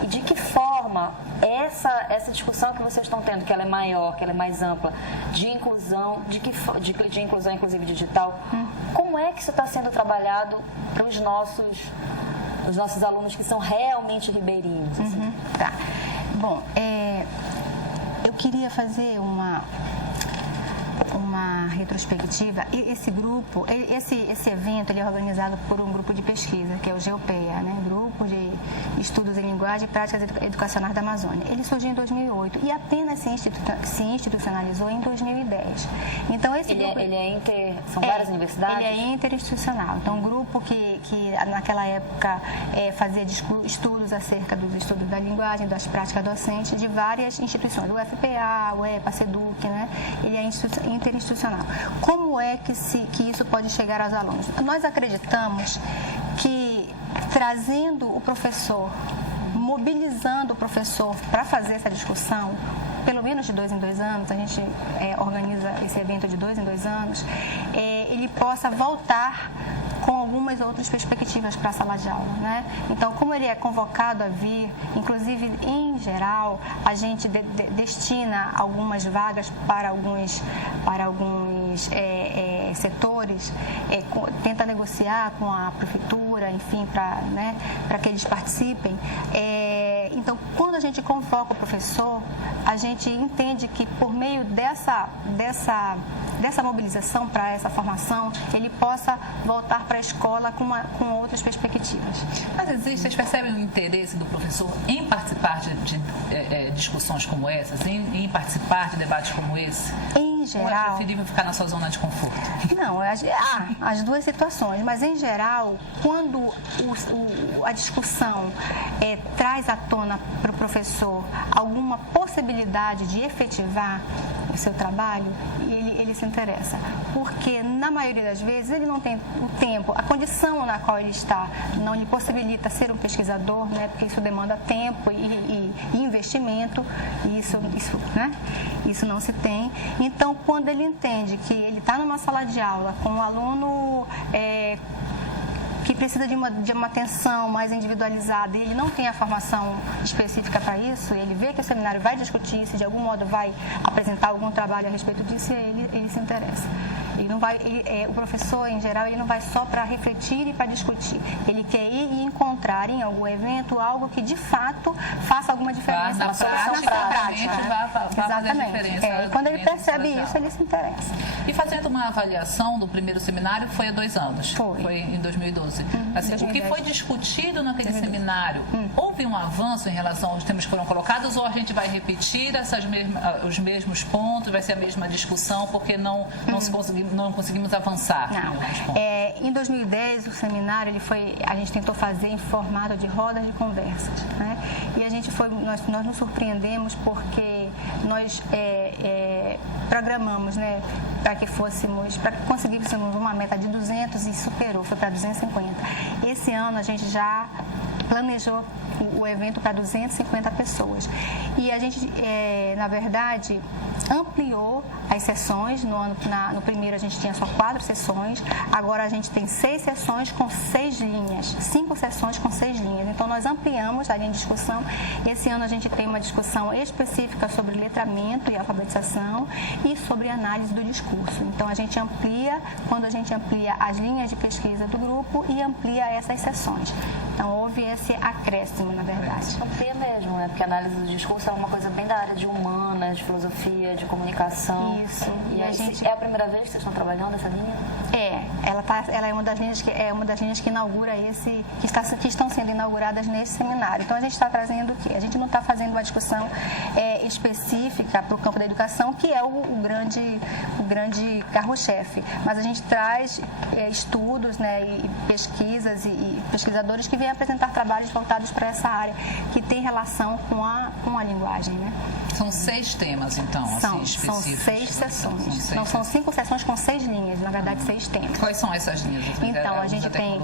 e de que forma essa discussão que vocês estão tendo, que ela é maior, que ela é mais ampla, de inclusão, de inclusão inclusive digital, como é que isso está sendo trabalhado para os nossos alunos que são realmente ribeirinhos? Assim? Tá. Bom, eu queria fazer uma retrospectiva. Esse grupo, esse evento, ele é organizado por um grupo de pesquisa, que é o GeoPEA, né? Grupo de Estudos em Linguagem e Práticas Educacionais da Amazônia. Ele surgiu em 2008 e apenas se institucionalizou em 2010. Então, esse grupo... São várias universidades? Ele é interinstitucional. Então, um grupo que naquela época fazia estudos acerca dos estudos da linguagem, das práticas docentes de várias instituições, o UFPA, o EPA, a SEDUC, né? Ele é interinstitucional. Como é que isso pode chegar aos alunos? Nós acreditamos que trazendo o professor, mobilizando o professor para fazer essa discussão, pelo menos de 2 em 2 anos, a gente organiza esse evento de 2 em 2 anos, ele possa voltar com algumas outras perspectivas para a sala de aula, né? Então, como ele é convocado a vir, inclusive, em geral, a gente destina algumas vagas para alguns setores, tenta negociar com a prefeitura, enfim, para que eles participem. Então, quando a gente convoca o professor, a gente entende que por meio dessa mobilização para essa formação, ele possa voltar para a escola com outras perspectivas. Mas vocês percebem o interesse do professor em participar de discussões como essas, em participar de debates como esse? Em geral... Ou é preferível ficar na sua zona de conforto? Não, as duas situações, mas em geral, quando a discussão traz à tona para o professor alguma possibilidade de efetivar o seu trabalho, ele se interessa. Porque, na maioria das vezes, ele não tem o tempo, a condição na qual ele está não lhe possibilita ser um pesquisador, né? Porque isso demanda tempo e investimento, e isso não se tem. Então, quando ele entende que ele está numa sala de aula com um aluno que precisa de uma atenção mais individualizada e ele não tem a formação específica para isso, ele vê que o seminário vai discutir, se de algum modo vai apresentar algum trabalho a respeito disso, ele se interessa. O professor, em geral, ele não vai só para refletir e para discutir. Ele quer ir e encontrar em algum evento algo que, de fato, faça alguma diferença na solução prática. Exatamente. E quando ele percebe isso, ele se interessa. E fazendo uma avaliação do primeiro seminário, foi há 2 anos. Foi em 2012. Assim, o que foi discutido naquele seminário, houve um avanço em relação aos temas que foram colocados, ou a gente vai repetir os mesmos pontos, vai ser a mesma discussão, porque não conseguimos avançar? Não. Em 2010, o seminário, a gente tentou fazer em formato de rodas de conversas, né? E nós nos surpreendemos porque nós programamos, né, para que conseguíssemos uma meta de 200 e superou, foi para 250. Esse ano a gente já planejou o evento para 250 pessoas. E a gente, na verdade, ampliou as sessões. No primeiro a gente tinha só 4 sessões, agora a gente tem 6 sessões com 6 linhas, 5 sessões com 6 linhas. Então nós ampliamos a linha de discussão. Esse ano a gente tem uma discussão específica sobre letramento e alfabetização e sobre análise do discurso. Então a gente amplia, quando a gente amplia as linhas de pesquisa do grupo e amplia essas sessões. Então houve esse acréscimo, na verdade. Amplia mesmo, né? Porque a análise do discurso é uma coisa bem da área de humanas, de filosofia, de comunicação. Isso. E é a primeira vez que vocês estão trabalhando essa linha? Ela é uma das linhas que inaugura que estão sendo inauguradas nesse seminário. Então a gente está trazendo o quê? A gente não está fazendo uma discussão específica para o campo da educação, que é o grande carro-chefe, mas a gente traz estudos, né, e pesquisas e pesquisadores que vêm apresentar trabalhos voltados para essa área, que tem relação com a linguagem, né? São 6 temas, então, são específicos. 6 sessões. Não, são 5 sessões com 6 linhas, na verdade 6 temas. Quais são essas linhas? Então, a gente tem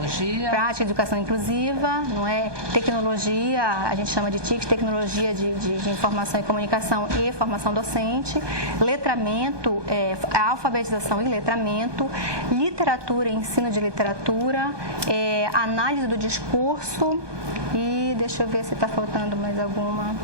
prática, educação inclusiva, não é? Tecnologia, a gente chama de TIC, tecnologia de informação e comunicação e formação docente, letramento, alfabetização e letramento, literatura e ensino de literatura, análise do discurso e deixa eu ver se está faltando mais alguma.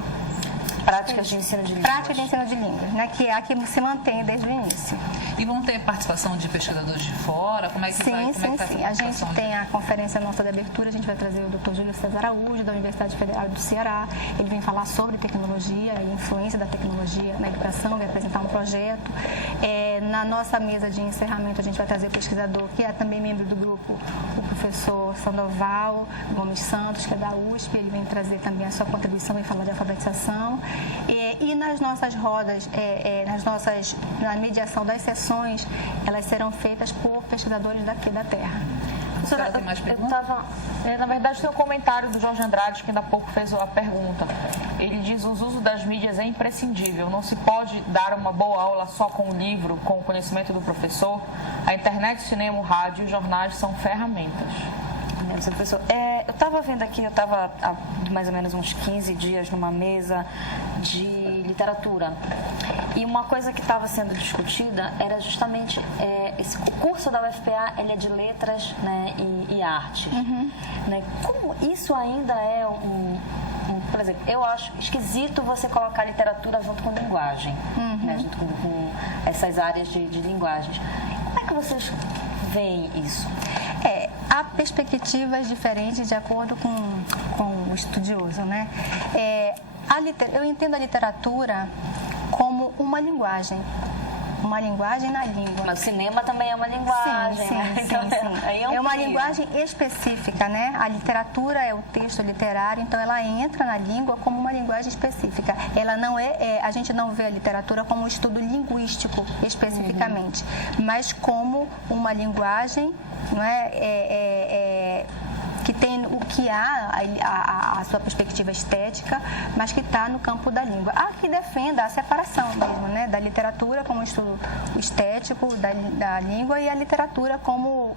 Práticas de ensino de línguas. Prática de ensino de línguas, né? Que é a que se mantém desde o início. E vão ter participação de pesquisadores de fora? Como é que vai? Sim. A gente tem a conferência nossa de abertura, a gente vai trazer o Dr. Júlio César Araújo, da Universidade Federal do Ceará. Ele vem falar sobre tecnologia e influência da tecnologia na educação, vai apresentar um projeto. Na nossa mesa de encerramento, a gente vai trazer o pesquisador, que é também membro do grupo, o professor Sandoval Gomes Santos, que é da USP. Ele vem trazer também a sua contribuição e falar de alfabetização. E nas nossas rodas, na mediação das sessões, elas serão feitas por pesquisadores daqui da Terra. Professora, tem mais perguntas? Na verdade, tem um comentário do Jorge Andrade, que ainda há pouco fez a pergunta. Ele diz: o uso das mídias é imprescindível. Não se pode dar uma boa aula só com o livro, com o conhecimento do professor. A internet, o cinema, o rádio e os jornais são ferramentas. Professor, eu estava vendo aqui, eu estava há mais ou menos uns 15 dias numa mesa de literatura, e uma coisa que estava sendo discutida era justamente o curso da UFPA, ele é de letras, né, e artes. Né? Como isso ainda é por exemplo, eu acho esquisito você colocar literatura junto com linguagem, né, junto com essas áreas de linguagens. Como é que vocês veem isso? Há perspectivas diferentes de acordo com o estudioso, né? Eu entendo a literatura como uma linguagem na língua. Mas o cinema também é uma linguagem. Sim. Então, É uma linguagem específica, né? A literatura é o texto literário, então ela entra na língua como uma linguagem específica. Ela não a gente não vê a literatura como um estudo linguístico especificamente, mas como uma linguagem, não é? Que tem o que há a sua perspectiva estética, mas que está no campo da língua. Há que defenda a separação mesmo, né, da literatura como estudo estético da língua e a literatura como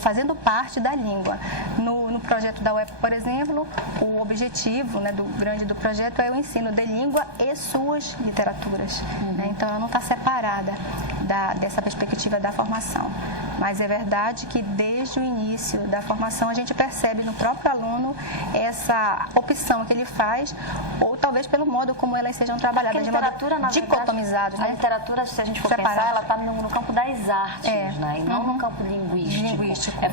fazendo parte da língua. No projeto da UEP, por exemplo, o objetivo, né, grande do projeto é o ensino de língua e suas literaturas. Né? Então, ela não está separada dessa perspectiva da formação. Mas é verdade que desde o início da formação a gente percebe no próprio aluno essa opção que ele faz, ou talvez pelo modo como elas sejam trabalhadas, de modo dicotomizadas. A literatura, se a gente for pensar, ela está no campo das artes, né? E não no campo linguístico.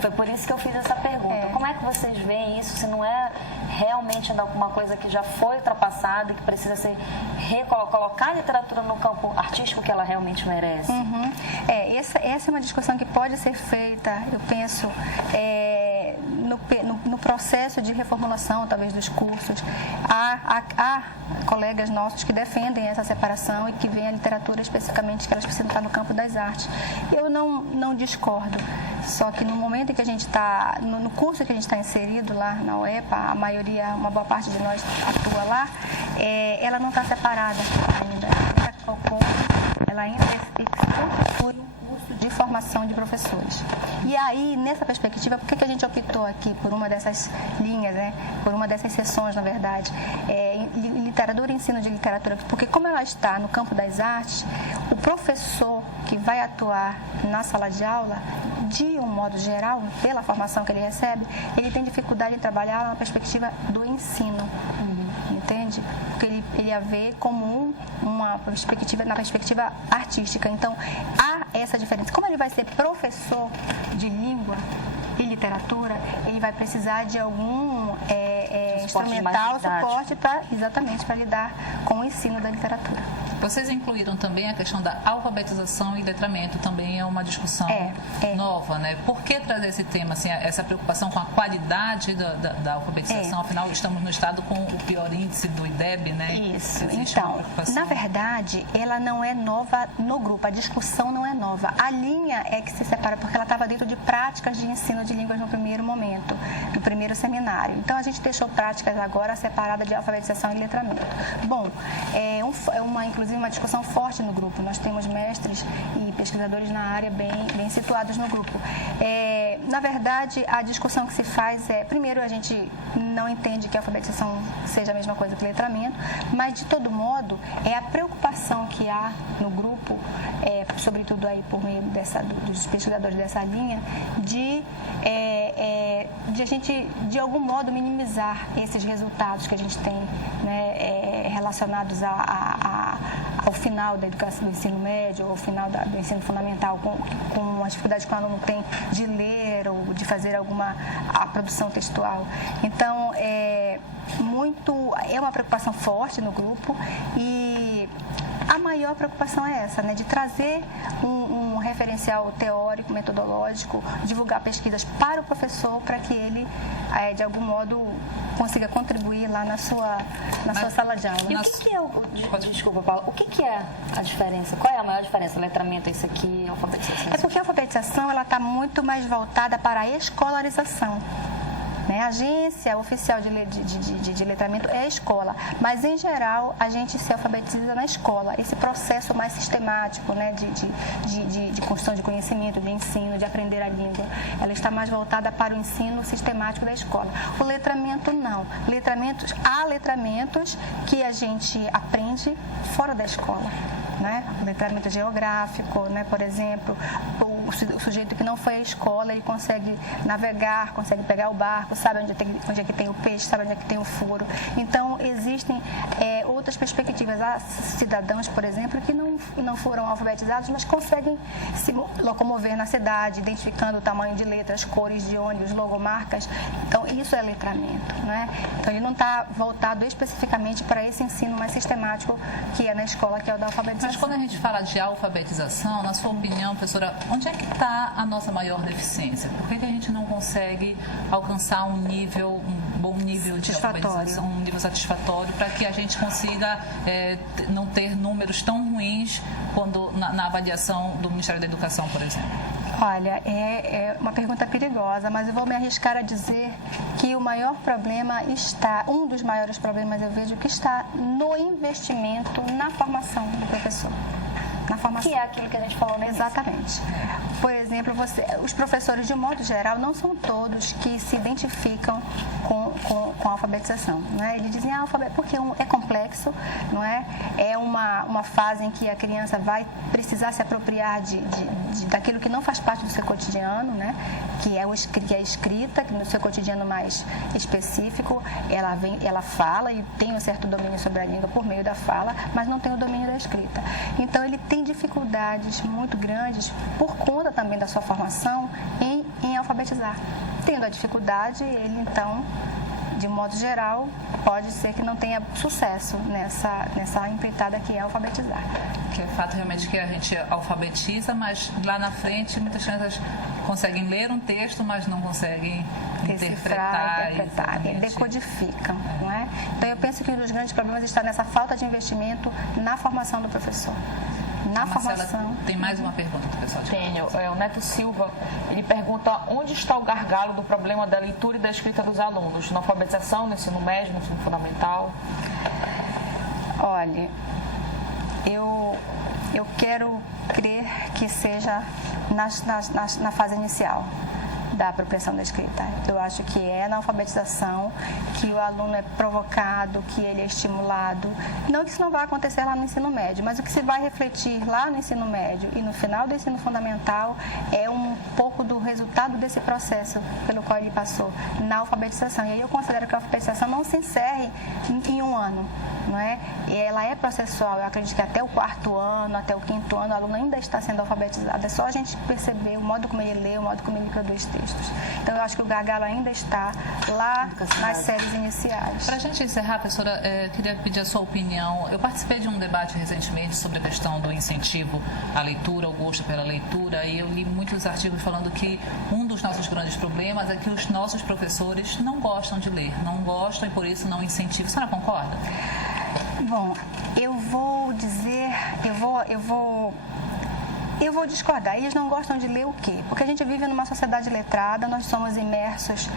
Foi por isso que eu fiz essa pergunta. Como é que vocês veem isso, se não é realmente alguma coisa que já foi ultrapassada e que precisa ser colocar a literatura no campo artístico que ela realmente merece? Essa é uma discussão que pode ser feita, eu penso, no processo de reformulação, talvez, dos cursos. Há colegas nossos que defendem essa separação e que veem a literatura especificamente que elas precisam estar no campo das artes. Eu não discordo, só que no momento em que a gente está, no curso que a gente está inserido lá na UEPA, a maioria, uma boa parte de nós atua lá, ela não está separada ainda. Ela ainda constitui um curso de formação de professores. E aí, nessa perspectiva, por que a gente optou aqui por uma dessas linhas, né? Por uma dessas sessões, na verdade, literatura e ensino de literatura? Porque como ela está no campo das artes, o professor que vai atuar na sala de aula, de um modo geral, pela formação que ele recebe, ele tem dificuldade em trabalhar na perspectiva do ensino. Entende? Porque ele a vê como uma perspectiva, na perspectiva artística. Então, há essa diferença. Como ele vai ser professor de língua e literatura, ele vai precisar de algum instrumental, suporte para lidar com o ensino da literatura. Vocês incluíram também a questão da alfabetização e letramento, também é uma discussão nova, né? Por que trazer esse tema, assim, essa preocupação com a qualidade da alfabetização? Afinal, estamos no estado com o pior índice do IDEB, né? Isso. Então, na verdade, ela não é nova no grupo, a discussão não é nova. A linha é que se separa, porque ela estava dentro de práticas de ensino de línguas no primeiro momento, no primeiro seminário. Então, a gente deixou práticas agora separadas de alfabetização e letramento. Bom, inclusive uma discussão forte no grupo. Nós temos mestres e pesquisadores na área bem situados no grupo. Na verdade, a discussão que se faz primeiro, a gente não entende que a alfabetização seja a mesma coisa que letramento, mas, de todo modo, a preocupação que há no grupo, sobretudo aí por meio dos pesquisadores dessa linha, de a gente, de algum modo, minimizar esses resultados que a gente tem, né, relacionados ao final da educação, do ensino médio, ao final do ensino fundamental, com as dificuldades que o aluno tem de ler ou de fazer a produção textual. Então, é uma preocupação forte no grupo, e a maior preocupação é essa, né, de trazer um referencial teórico, metodológico, divulgar pesquisas para o professor, para que ele, de algum modo, consiga contribuir lá na sua sala de aula. E o que é desculpa, Paula, o que é a diferença? Qual é a maior diferença? Letramento é isso aqui, alfabetização? É porque a alfabetização está muito mais voltada para a escolarização. Né? A agência oficial de letramento é a escola, mas, em geral, a gente se alfabetiza na escola. Esse processo mais sistemático, né, de construção de conhecimento, de ensino, de aprender a língua, ela está mais voltada para o ensino sistemático da escola. O letramento, não. Há letramentos que a gente aprende fora da escola. né? O letramento geográfico, né? Por exemplo, o sujeito que não foi à escola, ele consegue navegar, consegue pegar o barco, sabe onde é que tem o peixe, sabe onde é que tem o furo. Então, existem outras perspectivas. Há cidadãos, por exemplo, que não foram alfabetizados, mas conseguem se locomover na cidade, identificando o tamanho de letras, cores de ônibus, logomarcas. Então, isso é letramento, né? Então, ele não está voltado especificamente para esse ensino mais sistemático que é na escola, que é o da alfabetização. Mas quando a gente fala de alfabetização, na sua opinião, professora, onde é que está a nossa maior deficiência? Por que a gente não consegue alcançar um bom nível de alfabetização, um nível satisfatório, para que a gente consiga não ter números tão ruins quando na avaliação do Ministério da Educação, por exemplo? Olha, é uma pergunta perigosa, mas eu vou me arriscar a dizer que o maior problema um dos maiores problemas eu vejo que está no investimento na formação do professor. Na formação. Que é aquilo que a gente falou, né? Exatamente. Por exemplo, os professores, de um modo geral, não são todos que se identificam com a alfabetização. Né? Eles dizem, porque é complexo, não é? É uma fase em que a criança vai precisar se apropriar daquilo que não faz parte do seu cotidiano, né? Que é a escrita, que no seu cotidiano mais específico, ela fala e tem um certo domínio sobre a língua por meio da fala, mas não tem o domínio da escrita. Então, ele tem dificuldades muito grandes por conta também da sua formação em alfabetizar. Tendo a dificuldade, ele então, de modo geral, pode ser que não tenha sucesso nessa empreitada que é alfabetizar. Que é fato realmente que a gente alfabetiza, mas lá na frente muitas crianças conseguem ler um texto, mas não conseguem interpretar e decodificam, não é? Então, eu penso que um dos grandes problemas está nessa falta de investimento na formação do professor. Marcela, formação. Tem mais uma pergunta do pessoal de casa. Tenho. O Neto Silva, ele pergunta onde está o gargalo do problema da leitura e da escrita dos alunos? Na alfabetização, no ensino médio, no ensino fundamental? Olha, eu quero crer que seja na fase inicial da apropriação da escrita. Eu acho que é na alfabetização que o aluno é provocado, que ele é estimulado. Não que isso não vai acontecer lá no ensino médio, mas o que se vai refletir lá no ensino médio e no final do ensino fundamental é um pouco do resultado desse processo pelo qual ele passou na alfabetização. E aí eu considero que a alfabetização não se encerre em um ano, não é? E ela é processual. Eu acredito que até o 4º ano, até o 5º ano, o aluno ainda está sendo alfabetizado. É só a gente perceber o modo como ele lê, o modo como ele produz textos. Então, eu acho que o gargalo ainda está lá nas séries iniciais. Para a gente encerrar, professora, queria pedir a sua opinião. Eu participei de um debate recentemente sobre a questão do incentivo à leitura, o gosto pela leitura, e eu li muitos artigos falando que um dos nossos grandes problemas é que os nossos professores não gostam de ler, não gostam e por isso não incentivam. A senhora concorda? Bom, eu vou dizer, eu vou discordar. Eles não gostam de ler o quê? Porque a gente vive numa sociedade letrada, nós somos imersos,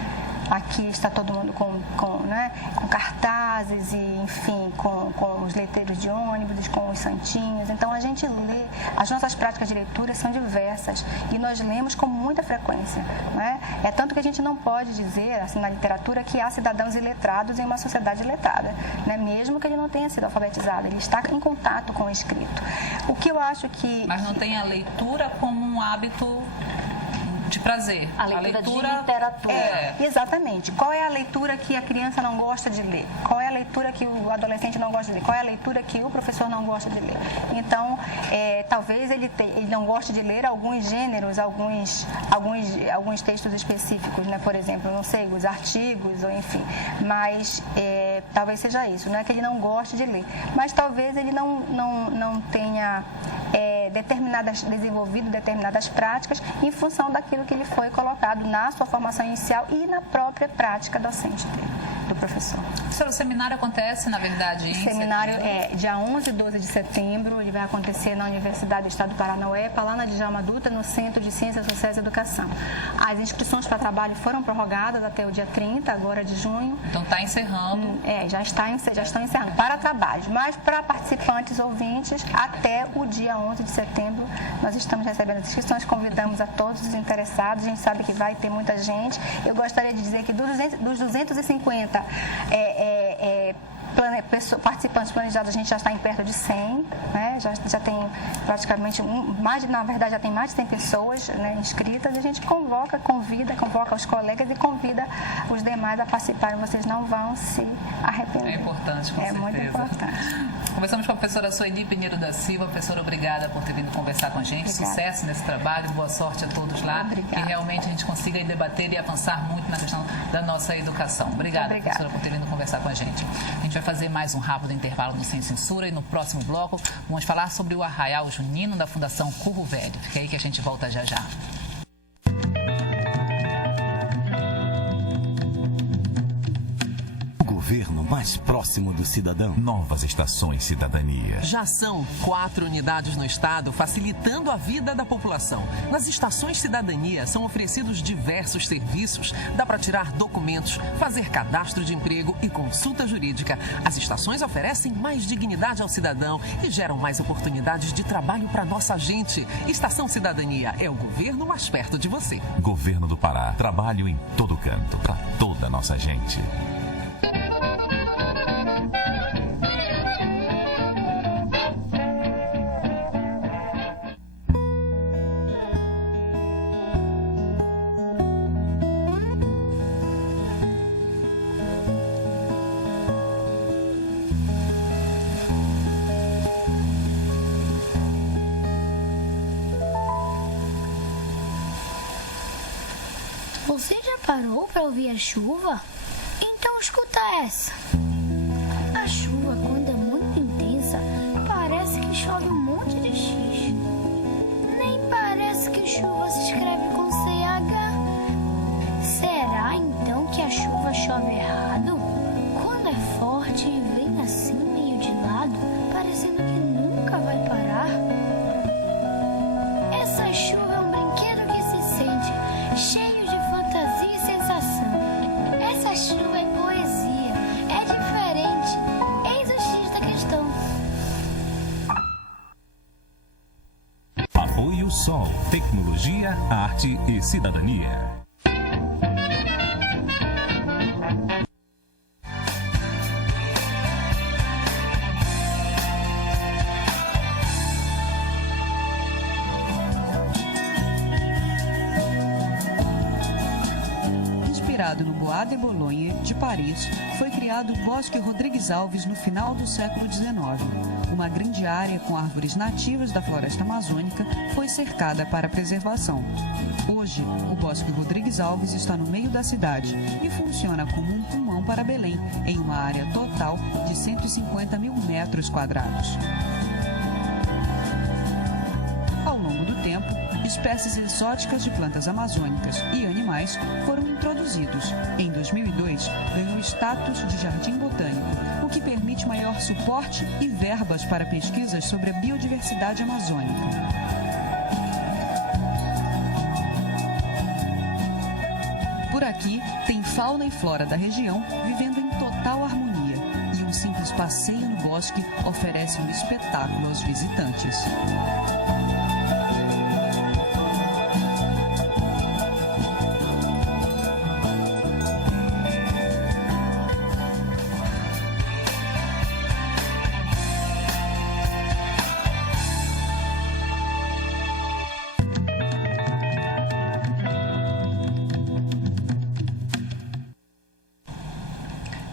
aqui está todo mundo com cartazes e, enfim, com os letreiros de ônibus, com os santinhos. Então, a gente lê, as nossas práticas de leitura são diversas e nós lemos com muita frequência. Né? É tanto que a gente não pode dizer, assim, na literatura, que há cidadãos iletrados em uma sociedade letrada, né? Mesmo que ele não tenha sido alfabetizado, ele está em contato com o escrito. O que eu acho que... Mas não tem a leitura como um hábito de prazer. A leitura de literatura. Exatamente. Qual é a leitura que a criança não gosta de ler? Qual é a leitura que o adolescente não gosta de ler? Qual é a leitura que o professor não gosta de ler? Então, talvez ele não goste de ler alguns gêneros, alguns textos específicos, né? Por exemplo, não sei, os artigos, ou enfim. Mas talvez seja isso, não é que ele não goste de ler. Mas talvez ele não tenha desenvolvido determinadas práticas em função daquilo que ele foi colocado na sua formação inicial e na própria prática docente dele, do professor. Professora, o seminário acontece, na verdade, O seminário é dia 11 e 12 de setembro, ele vai acontecer na Universidade do Estado do Paraná, UEPA, lá na Djalma Dutra, no Centro de Ciências Sociais e Educação. As inscrições para trabalho foram prorrogadas até o dia 30, agora de junho. Então está encerrando. Já estão encerrando para trabalhos, mas para participantes ouvintes, até o dia 11 de setembro, nós estamos recebendo as inscrições, convidamos a todos os interessados, a gente sabe que vai ter muita gente. Eu gostaria de dizer que dos 250 participantes planejados, a gente já está em perto de 100, né? Já tem praticamente na verdade já tem mais de 100 pessoas, né, inscritas, e a gente convoca os colegas e convida os demais a participarem. Vocês não vão se arrepender. É importante, com certeza. Muito importante. Conversamos com a professora Soeli Pinheiro da Silva. Professora, obrigada por ter vindo conversar com a gente. Obrigada. Sucesso nesse trabalho, boa sorte a todos lá. Obrigada. Que realmente a gente consiga debater e avançar muito na questão da nossa educação. Obrigada, professora, por ter vindo conversar com a gente. A gente vai fazer mais um rápido intervalo no Sem Censura e no próximo bloco vamos falar sobre o Arraial Junino da Fundação Curro Velho. Fica aí que a gente volta já já. Governo mais próximo do cidadão. Novas estações cidadania. Já são 4 unidades no estado facilitando a vida da população. Nas estações cidadania são oferecidos diversos serviços. Dá para tirar documentos, fazer cadastro de emprego e consulta jurídica. As estações oferecem mais dignidade ao cidadão e geram mais oportunidades de trabalho para nossa gente. Estação Cidadania é o governo mais perto de você. Governo do Pará. Trabalho em todo canto, para toda a nossa gente. Você já parou para ouvir a chuva? Então escuta essa. A chuva, quando é muito intensa, parece que chove um monte de X. Nem parece que chuva se escreve com CH. Será então que a chuva chove errado? Quando é forte e vem assim meio de lado, parecendo que nunca vai parar? Essa chuva é um brinquedo que se sente cheio de fantasia e sensação. Essa chuva é poesia, é diferente. Eis o X da questão. Apoio Sol, tecnologia, arte e cidadania. No Bois de Boulogne, de Paris, foi criado o Bosque Rodrigues Alves no final do século XIX. Uma grande área com árvores nativas da floresta amazônica foi cercada para a preservação. Hoje, o Bosque Rodrigues Alves está no meio da cidade e funciona como um pulmão para Belém, em uma área total de 150 mil metros quadrados. Ao longo do tempo, espécies exóticas de plantas amazônicas e animais foram introduzidos. Em 2002, ganhou status de jardim botânico, o que permite maior suporte e verbas para pesquisas sobre a biodiversidade amazônica. Por aqui, tem fauna e flora da região vivendo em total harmonia, e um simples passeio no bosque oferece um espetáculo aos visitantes.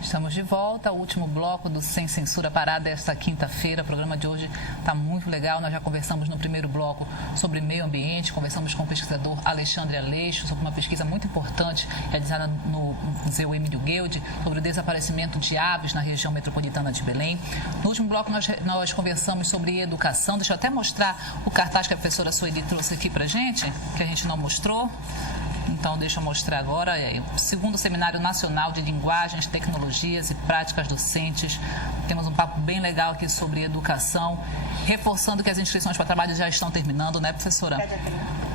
Estamos de volta ao último bloco do Sem Censura Pará desta quinta-feira. O programa de hoje está muito legal. Nós já conversamos no primeiro bloco sobre meio ambiente, conversamos com o pesquisador Alexandre Aleixo sobre uma pesquisa muito importante realizada no Museu Emílio Guild sobre o desaparecimento de aves na região metropolitana de Belém. No último bloco nós conversamos sobre educação. Deixa eu até mostrar o cartaz que a professora Soeli trouxe aqui para a gente, que a gente não mostrou. Então, deixa eu mostrar agora. O segundo Seminário Nacional de Linguagens, Tecnologias e Práticas Docentes. Temos um papo bem legal aqui sobre educação, reforçando que as inscrições para trabalho já estão terminando, né, professora?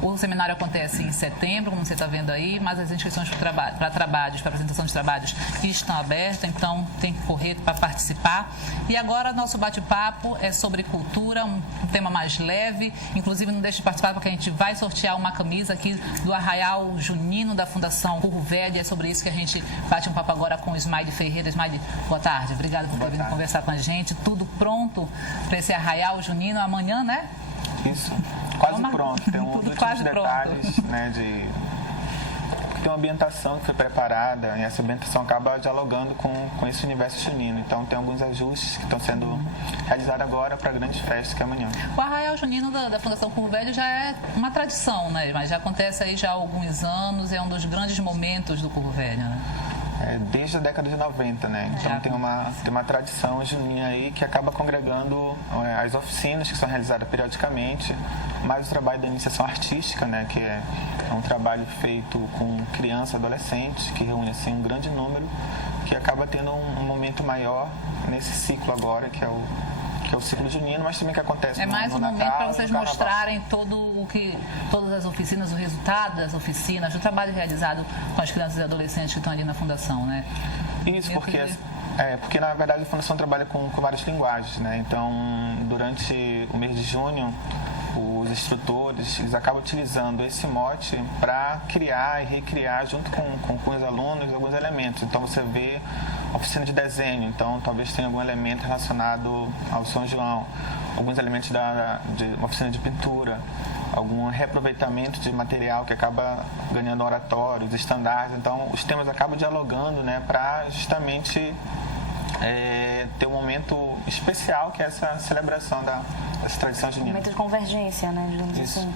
O seminário acontece em setembro, como você está vendo aí, mas as inscrições para trabalhos, para apresentação de trabalhos estão abertas, então tem que correr para participar. E agora nosso bate-papo é sobre cultura, um tema mais leve. Inclusive, não deixe de participar, porque a gente vai sortear uma camisa aqui do Arraial Junino da Fundação Curro Velho. É sobre isso que a gente bate um papo agora com o Ismaide Ferreira. Ismaide, boa tarde. Obrigada por ter vindo conversar com a gente. Tudo pronto para esse Arraial Junino amanhã, né? Isso, quase pronto. Tem uns últimos detalhes, né, tem uma ambientação que foi preparada e essa ambientação acaba dialogando com esse universo junino. Então, tem alguns ajustes que estão sendo realizados agora para a grande festa que é amanhã. O Arraial Junino da Fundação Curro Velho já é uma tradição, né? Mas já acontece aí já há alguns anos, é um dos grandes momentos do Curro Velho, né? Desde a década de 90, né? Então tem uma tradição junina aí que acaba congregando as oficinas que são realizadas periodicamente, mais o trabalho da iniciação artística, né? Que é um trabalho feito com crianças e adolescentes, que reúne assim um grande número, que acaba tendo um momento maior nesse ciclo agora, que é o ciclo junino, mas também que acontece no Natal. É mais um momento para vocês mostrarem todas as oficinas, o resultado das oficinas, o trabalho realizado com as crianças e adolescentes que estão ali na Fundação, né? Isso, porque na verdade a Fundação trabalha com várias linguagens, né? Então, durante o mês de junho, os instrutores eles acabam utilizando esse mote para criar e recriar junto com os alunos alguns elementos. Então você vê oficina de desenho, então talvez tenha algum elemento relacionado ao São João, alguns elementos de uma oficina de pintura, algum reaproveitamento de material que acaba ganhando oratórios, estandartes. Então os temas acabam dialogando, né, para justamente ter um momento especial que é essa celebração dessa tradição junina. Um momento de convergência, né? Digamos assim.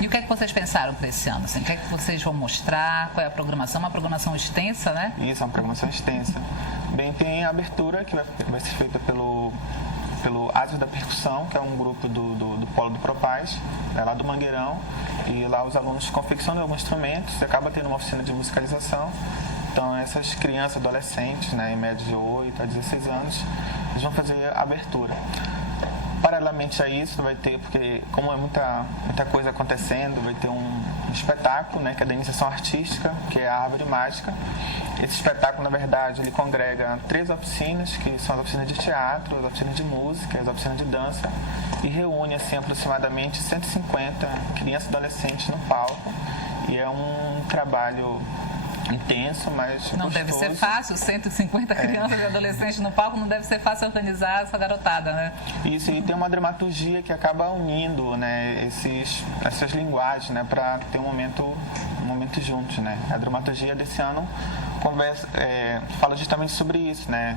E o que é que vocês pensaram para esse ano? Assim, o que é que vocês vão mostrar? Qual é a programação? Uma programação extensa, né? Isso, é uma programação extensa. Bem, tem a abertura que vai ser feita pelo Asas da Percussão, que é um grupo do Polo do Propaz, lá do Mangueirão. E lá os alunos confeccionam alguns instrumentos e acaba tendo uma oficina de musicalização. Então, essas crianças, adolescentes, né, em média de 8 a 16 anos, eles vão fazer a abertura. Paralelamente a isso, vai ter, porque como é muita coisa acontecendo, vai ter um espetáculo, né, que é da iniciação artística, que é a Árvore Mágica. Esse espetáculo, na verdade, ele congrega 3 oficinas, que são as oficinas de teatro, as oficinas de música, as oficinas de dança, e reúne, assim, aproximadamente 150 crianças e adolescentes no palco. E é um trabalho intenso, mas não gostoso. Deve ser fácil, 150 crianças e adolescentes no palco, não deve ser fácil organizar essa garotada, né? Isso, e tem uma dramaturgia que acaba unindo, né, essas linguagens, né, para ter um momento juntos, né? A dramaturgia desse ano fala justamente sobre isso, né?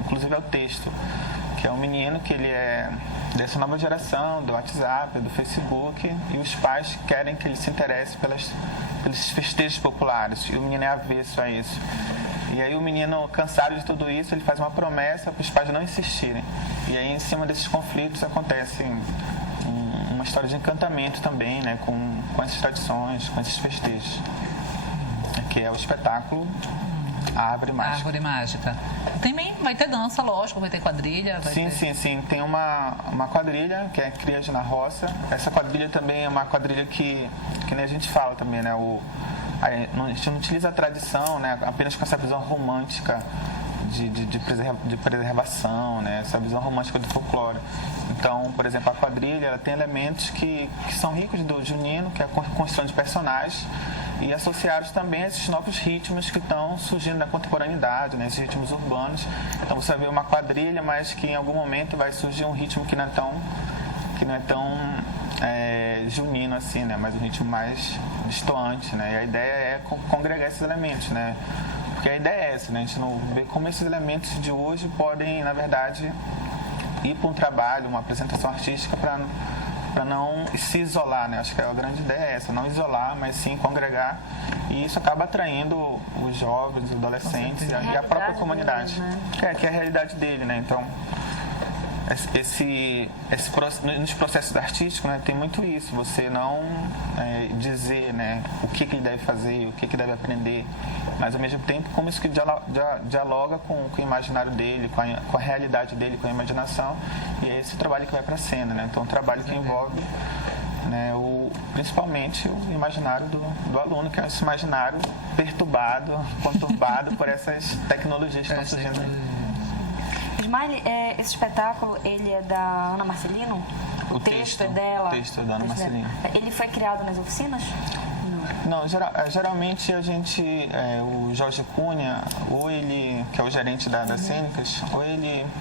Inclusive é o texto, que é um menino que ele é dessa nova geração, do WhatsApp, do Facebook, e os pais querem que ele se interesse pelos festejos populares, e o menino é avesso a isso. E aí o menino, cansado de tudo isso, ele faz uma promessa para os pais não insistirem. E aí, em cima desses conflitos, acontece uma história de encantamento também, né, com essas tradições, com esses festejos, que é o espetáculo A Árvore Mágica. Árvore Mágica. Também vai ter dança, lógico, vai ter quadrilha. Sim. Tem uma quadrilha, que é Crias na Roça. Essa quadrilha também é uma quadrilha que nem a gente fala também, né? A gente não utiliza a tradição, né, apenas com essa visão romântica de preservação, né, essa visão romântica do folclore. Então, por exemplo, a quadrilha ela tem elementos que são ricos do junino, que é a construção de personagens, e associados também a esses novos ritmos que estão surgindo na contemporaneidade, né, esses ritmos urbanos. Então você vê uma quadrilha, mas que em algum momento vai surgir um ritmo que não é tão junino assim, né, mas um ritmo mais distoante, né. E a ideia é congregar esses elementos, né, porque a ideia é essa, né, a gente não vê como esses elementos de hoje podem, na verdade, ir para um trabalho, uma apresentação artística para não se isolar, né? Acho que a grande ideia é essa, não isolar, mas sim congregar, e isso acaba atraindo os jovens, os adolescentes e a própria comunidade, que é a realidade dele, né? Então, nos processos artísticos, né, tem muito isso, você não dizer, né, o que ele deve fazer, o que ele deve aprender, mas ao mesmo tempo como isso que dialoga com o imaginário dele, com a realidade dele, com a imaginação, e é esse trabalho que vai para a cena, né? Então, um trabalho que envolve né, principalmente o imaginário do aluno, que é esse imaginário perturbado, conturbado por essas tecnologias que estão surgindo aí. Ismael, esse espetáculo, ele é da Ana Marcelino? O texto é dela? O texto é da Ana Marcelino. Ele foi criado nas oficinas? Não, geralmente a gente, o Jorge Cunha, ou ele, que é o gerente das cênicas,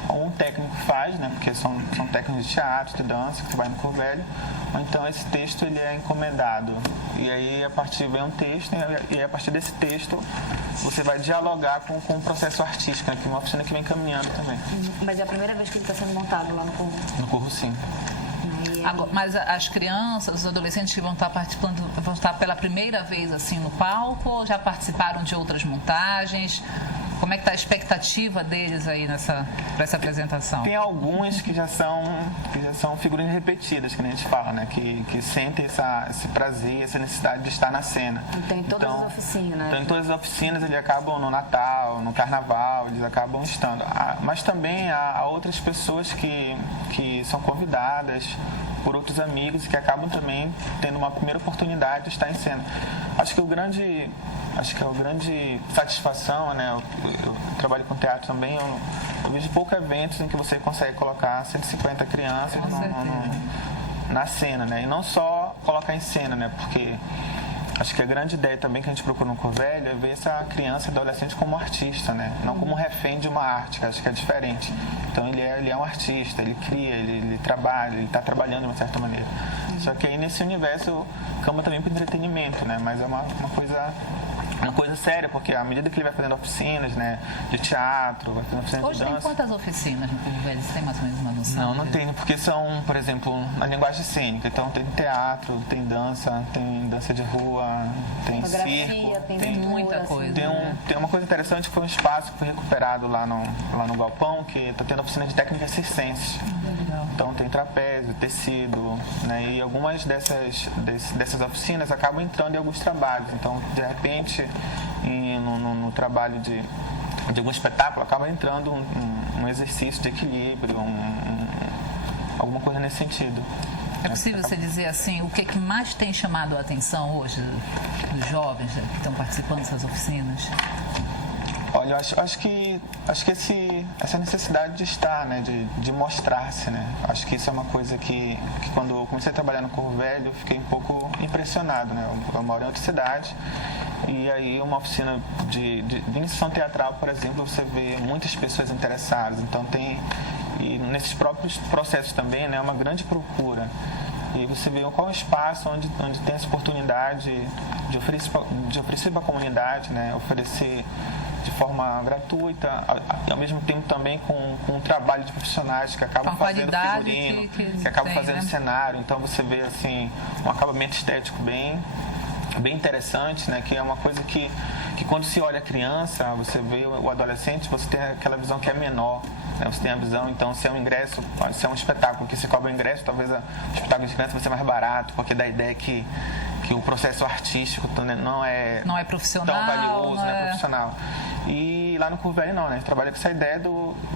ou um técnico faz, né, porque são técnicos de teatro, de dança, que trabalham no Curvelho, ou então esse texto ele é encomendado. E aí vem um texto, e a partir desse texto você vai dialogar com o processo artístico, né, que é uma oficina que vem caminhando também. Mas é a primeira vez que ele está sendo montado lá no Curro? No Curro, sim. Agora, mas as crianças, os adolescentes que vão estar participando, vão estar pela primeira vez assim no palco, ou já participaram de outras montagens? Como é que está a expectativa deles aí para essa apresentação? Tem alguns que já são figurinhas repetidas, que a gente fala, né? Que sentem esse prazer, essa necessidade de estar na cena. Então, em todas as oficinas. Então, em todas as oficinas, eles acabam no Natal, no Carnaval, eles acabam estando. Mas também há outras pessoas que são convidadas por outros amigos que acabam também tendo uma primeira oportunidade de estar em cena. Acho que a grande satisfação, né? Eu trabalho com teatro também, eu vejo poucos eventos em que você consegue colocar 150 crianças na cena, né? E não só colocar em cena, né? Porque acho que a grande ideia também que a gente procura no Curvelho é ver essa criança e adolescente como artista, né? Não como refém de uma arte, que acho que é diferente. Então ele é um artista, ele cria, ele trabalha, ele está trabalhando de uma certa maneira. Só que aí nesse universo cama também para entretenimento, né? Mas é uma coisa séria, porque à medida que ele vai fazendo oficinas, né, de teatro, vai fazendo oficinas Hoje de dança... tem quantas oficinas no Curvelho? Você tem mais ou menos uma noção? Não tem, porque são, por exemplo, a linguagem cênica. Então tem teatro, tem dança de rua, tem circo. Tem muita coisa. Tem uma coisa interessante que foi um espaço que foi recuperado lá no Galpão, que está tendo oficina de técnicas circenses. Então tem trapézio, tecido, né, e algumas dessas oficinas acabam entrando em alguns trabalhos. Então, de repente, no trabalho de algum espetáculo, acaba entrando um exercício de equilíbrio, alguma coisa nesse sentido. É possível você dizer assim, o que mais tem chamado a atenção hoje dos jovens que estão participando dessas oficinas? Olha, eu acho que essa necessidade de estar, né, de mostrar-se, né? Acho que isso é uma coisa que quando eu comecei a trabalhar no Curvelho, eu fiquei um pouco impressionado, né? Eu moro em outra cidade e aí uma oficina de iniciação teatral, por exemplo, você vê muitas pessoas interessadas. Então e nesses próprios processos também, né, uma grande procura. E você vê qual é o espaço onde tem essa oportunidade de oferecer para a comunidade, né, oferecer de forma gratuita, e ao mesmo tempo também com um trabalho de profissionais que acabam fazendo figurino, que acabam fazendo cenário. Então você vê assim um acabamento estético bem interessante, né? Que é uma coisa que quando se olha a criança, você vê o adolescente, você tem aquela visão que é menor, né? Você tem a visão, então, se é um ingresso, se é um espetáculo que se cobra o ingresso, talvez o espetáculo de criança vai ser mais barato, porque dá a ideia que o processo artístico não é profissional, tão valioso, não é profissional. E lá no Curvelho não, né? A gente trabalha com essa ideia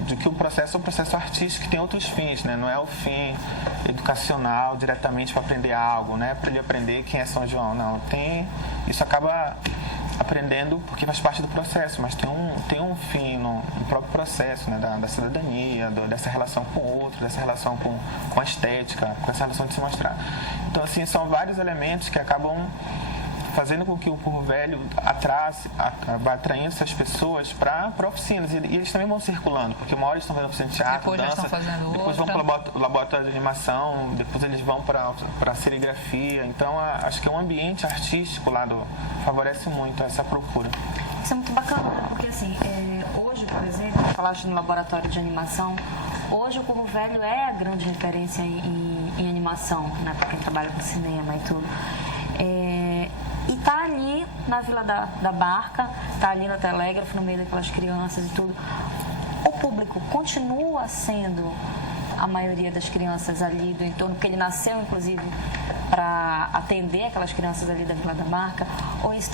de que o processo é um processo artístico que tem outros fins, né? Não é o fim educacional diretamente para aprender algo, né? Para ele aprender quem é São João, não. Isso acaba aprendendo porque faz parte do processo, mas tem um fim no próprio processo, né? Da cidadania, dessa relação com o outro, dessa relação com a estética, com essa relação de se mostrar. Então, assim, são vários elementos que acabam fazendo com que o Curvelho vai atraindo essas pessoas para oficinas. E eles também vão circulando, porque uma hora eles estão fazendo oficina de teatro, dança, depois vão para o laboratório de animação, depois eles vão para a serigrafia. Então, acho que é um ambiente artístico lá favorece muito essa procura. Isso é muito bacana, porque assim, hoje, por exemplo, falaste no laboratório de animação, hoje o Curvelho é a grande referência em animação, né, para quem trabalha com cinema e tudo. E tá ali na Vila da Barca, tá ali no Telégrafo, no meio daquelas crianças e tudo. O público continua sendo a maioria das crianças ali do entorno, porque ele nasceu, inclusive, para atender aquelas crianças ali da Vila da Barca, ou isso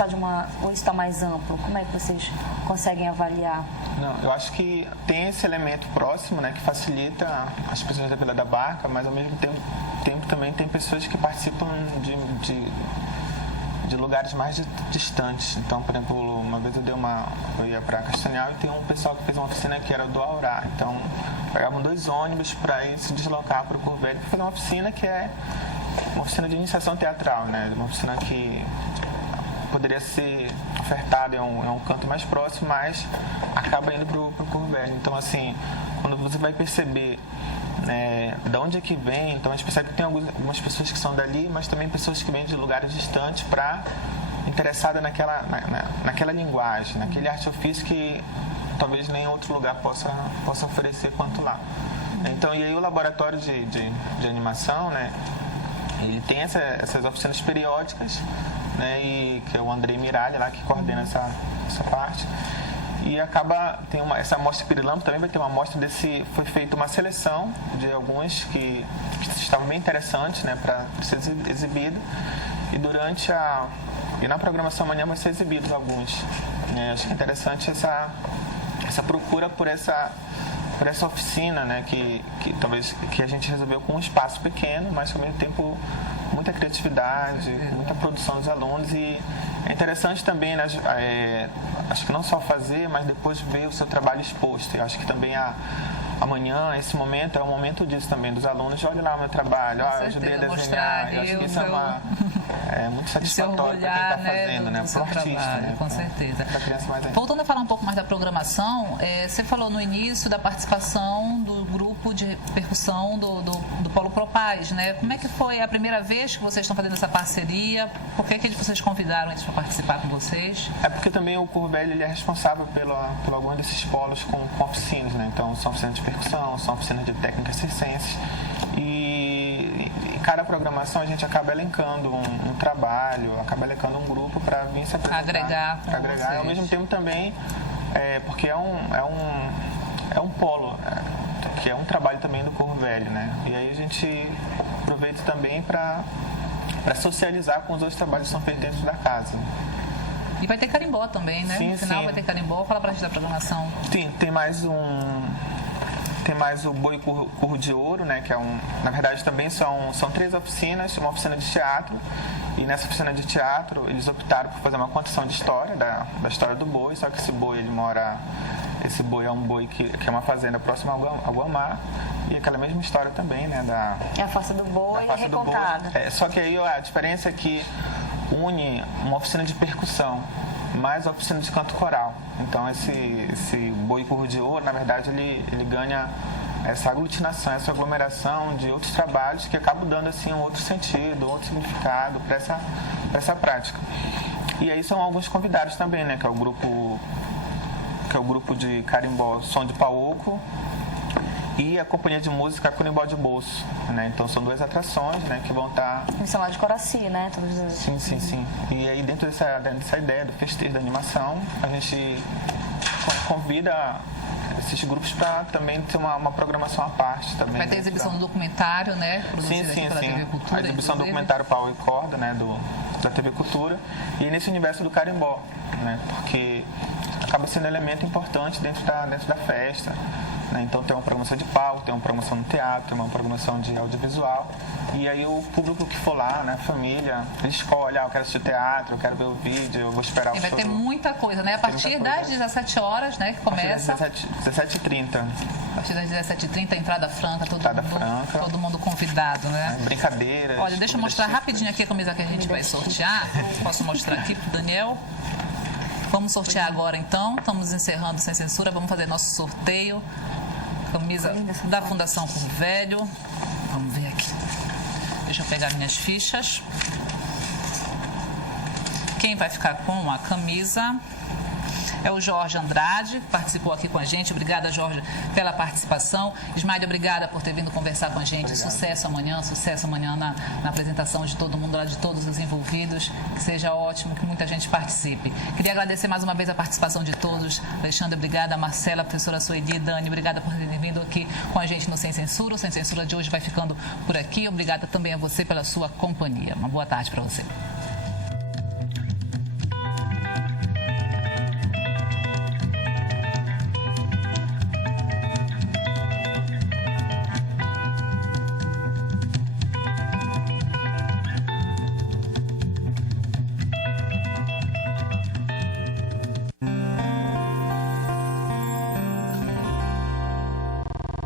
está mais amplo? Como é que vocês conseguem avaliar? Não, eu acho que tem esse elemento próximo, né, que facilita as pessoas da Vila da Barca, mas ao mesmo tempo também tem pessoas que participam de lugares mais distantes. Então, por exemplo, uma vez eu ia para Castanhal e tem um pessoal que fez uma oficina que era do Aurá. Então, pegavam 2 ônibus para ir se deslocar para o Curro Velho para fazer uma oficina que é uma oficina de iniciação teatral, né? Uma oficina que poderia ser ofertada em um canto mais próximo, mas acaba indo para o Curro Velho. Então, assim, quando você vai perceber de onde é que vem, então a gente percebe que tem algumas pessoas que são dali, mas também pessoas que vêm de lugares distantes interessadas naquela linguagem, naquele arte-ofício que talvez nem outro lugar possa oferecer quanto lá. Então, e aí o laboratório de animação, né, ele tem essas oficinas periódicas, né, e que é o Andrei Miralha lá que coordena essa parte. E tem essa amostra Pirilampo, também vai ter uma amostra foi feita uma seleção de alguns que estavam bem interessantes, né, para ser exibido. E na programação amanhã vai ser exibidos alguns. Acho que é interessante essa procura por essa oficina, né, que talvez que a gente resolveu com um espaço pequeno, mas ao mesmo tempo muita criatividade, muita produção dos alunos. E é interessante também, né, acho que não só fazer, mas depois ver o seu trabalho exposto. Eu acho que também amanhã, esse momento, é um momento disso também, dos alunos. Olha lá o meu trabalho, eu ajudei a desenhar. Eu acho que isso é muito satisfatório para quem está fazendo, né? Para o artista, né? Com certeza. Para a criança mais ainda. Voltando a falar um pouco mais da programação, você falou no início da participação do grupo de percussão do Polo Propaz, né? Como é que foi a primeira vez que vocês estão fazendo essa parceria? Por que vocês convidaram eles para participar com vocês? É porque também o Curro Velho ele é responsável por algum desses polos com oficinas, né? Então, são oficinas de percussão, são oficinas de técnicas circenses. E em cada programação a gente acaba elencando um trabalho, acaba elencando um grupo para vir se apresentar. Agregar. Ao mesmo tempo também, porque é um polo, que é um trabalho também do Curro Velho, né? E aí a gente aproveita também para socializar com os outros trabalhos que são feitos dentro da casa. E vai ter carimbó também, né? Sim, no final sim. Vai ter carimbó. Fala pra gente da programação. Tem mais o Boi Curro de Ouro, né? Que na verdade também são 3 oficinas, uma oficina de teatro. E nessa oficina de teatro eles optaram por fazer uma contação de história, da história do boi, só que esse boi esse boi é um boi que é uma fazenda próxima ao Guamá. E aquela mesma história também, né? É a força do boi recontada. Só que aí a diferença é que une uma oficina de percussão mais a oficina de canto coral. Então esse Boi Curro de Ouro, na verdade, ele ganha essa aglutinação, essa aglomeração de outros trabalhos que acabam dando assim um outro sentido, outro significado para essa prática. E aí são alguns convidados também, né? Que é o grupo de carimbó Som de Pauoco e a companhia de música Curimbó de Bolso, né? Então são 2 atrações, né, que vão estar... Eles são lá de Coraci, né? Todos os... Sim. E aí dentro dessa ideia do festejo da animação, a gente convida esses grupos para também ter uma programação à parte também. Vai ter exibição do documentário, né? Sim. TV Cultura, a exibição do documentário Pau e Corda, né? Da TV Cultura. E nesse universo do carimbó, né? Porque acaba sendo um elemento importante dentro da festa. Né? Então tem uma programação de palco, tem uma programação no teatro, tem uma programação de audiovisual. E aí o público que for lá, né, a família, ele escolhe, eu quero assistir teatro, eu quero ver o vídeo, eu vou esperar e vai ter muita coisa, né? A partir das 17 horas, né, que começa. 17h30. A partir das 17h30, entrada franca, todo mundo convidado, né? Brincadeiras. Olha, deixa eu mostrar rapidinho aqui a camisa que a gente vai sortear. Posso mostrar aqui pro Daniel? Vamos sortear agora, então. Estamos encerrando Sem Censura. Vamos fazer nosso sorteio. Camisa da Fundação Curro Velho. Vamos ver aqui. Deixa eu pegar minhas fichas. Quem vai ficar com a camisa é o Jorge Andrade, que participou aqui com a gente. Obrigada, Jorge, pela participação. Ismael, obrigada por ter vindo conversar com a gente. Obrigado. Sucesso amanhã na apresentação de todo mundo lá, de todos os envolvidos. Que seja ótimo, que muita gente participe. Queria agradecer mais uma vez a participação de todos. Alexandre, obrigada. Marcela, professora Sueli, Dani, obrigada por terem vindo aqui com a gente no Sem Censura. O Sem Censura de hoje vai ficando por aqui. Obrigada também a você pela sua companhia. Uma boa tarde para você.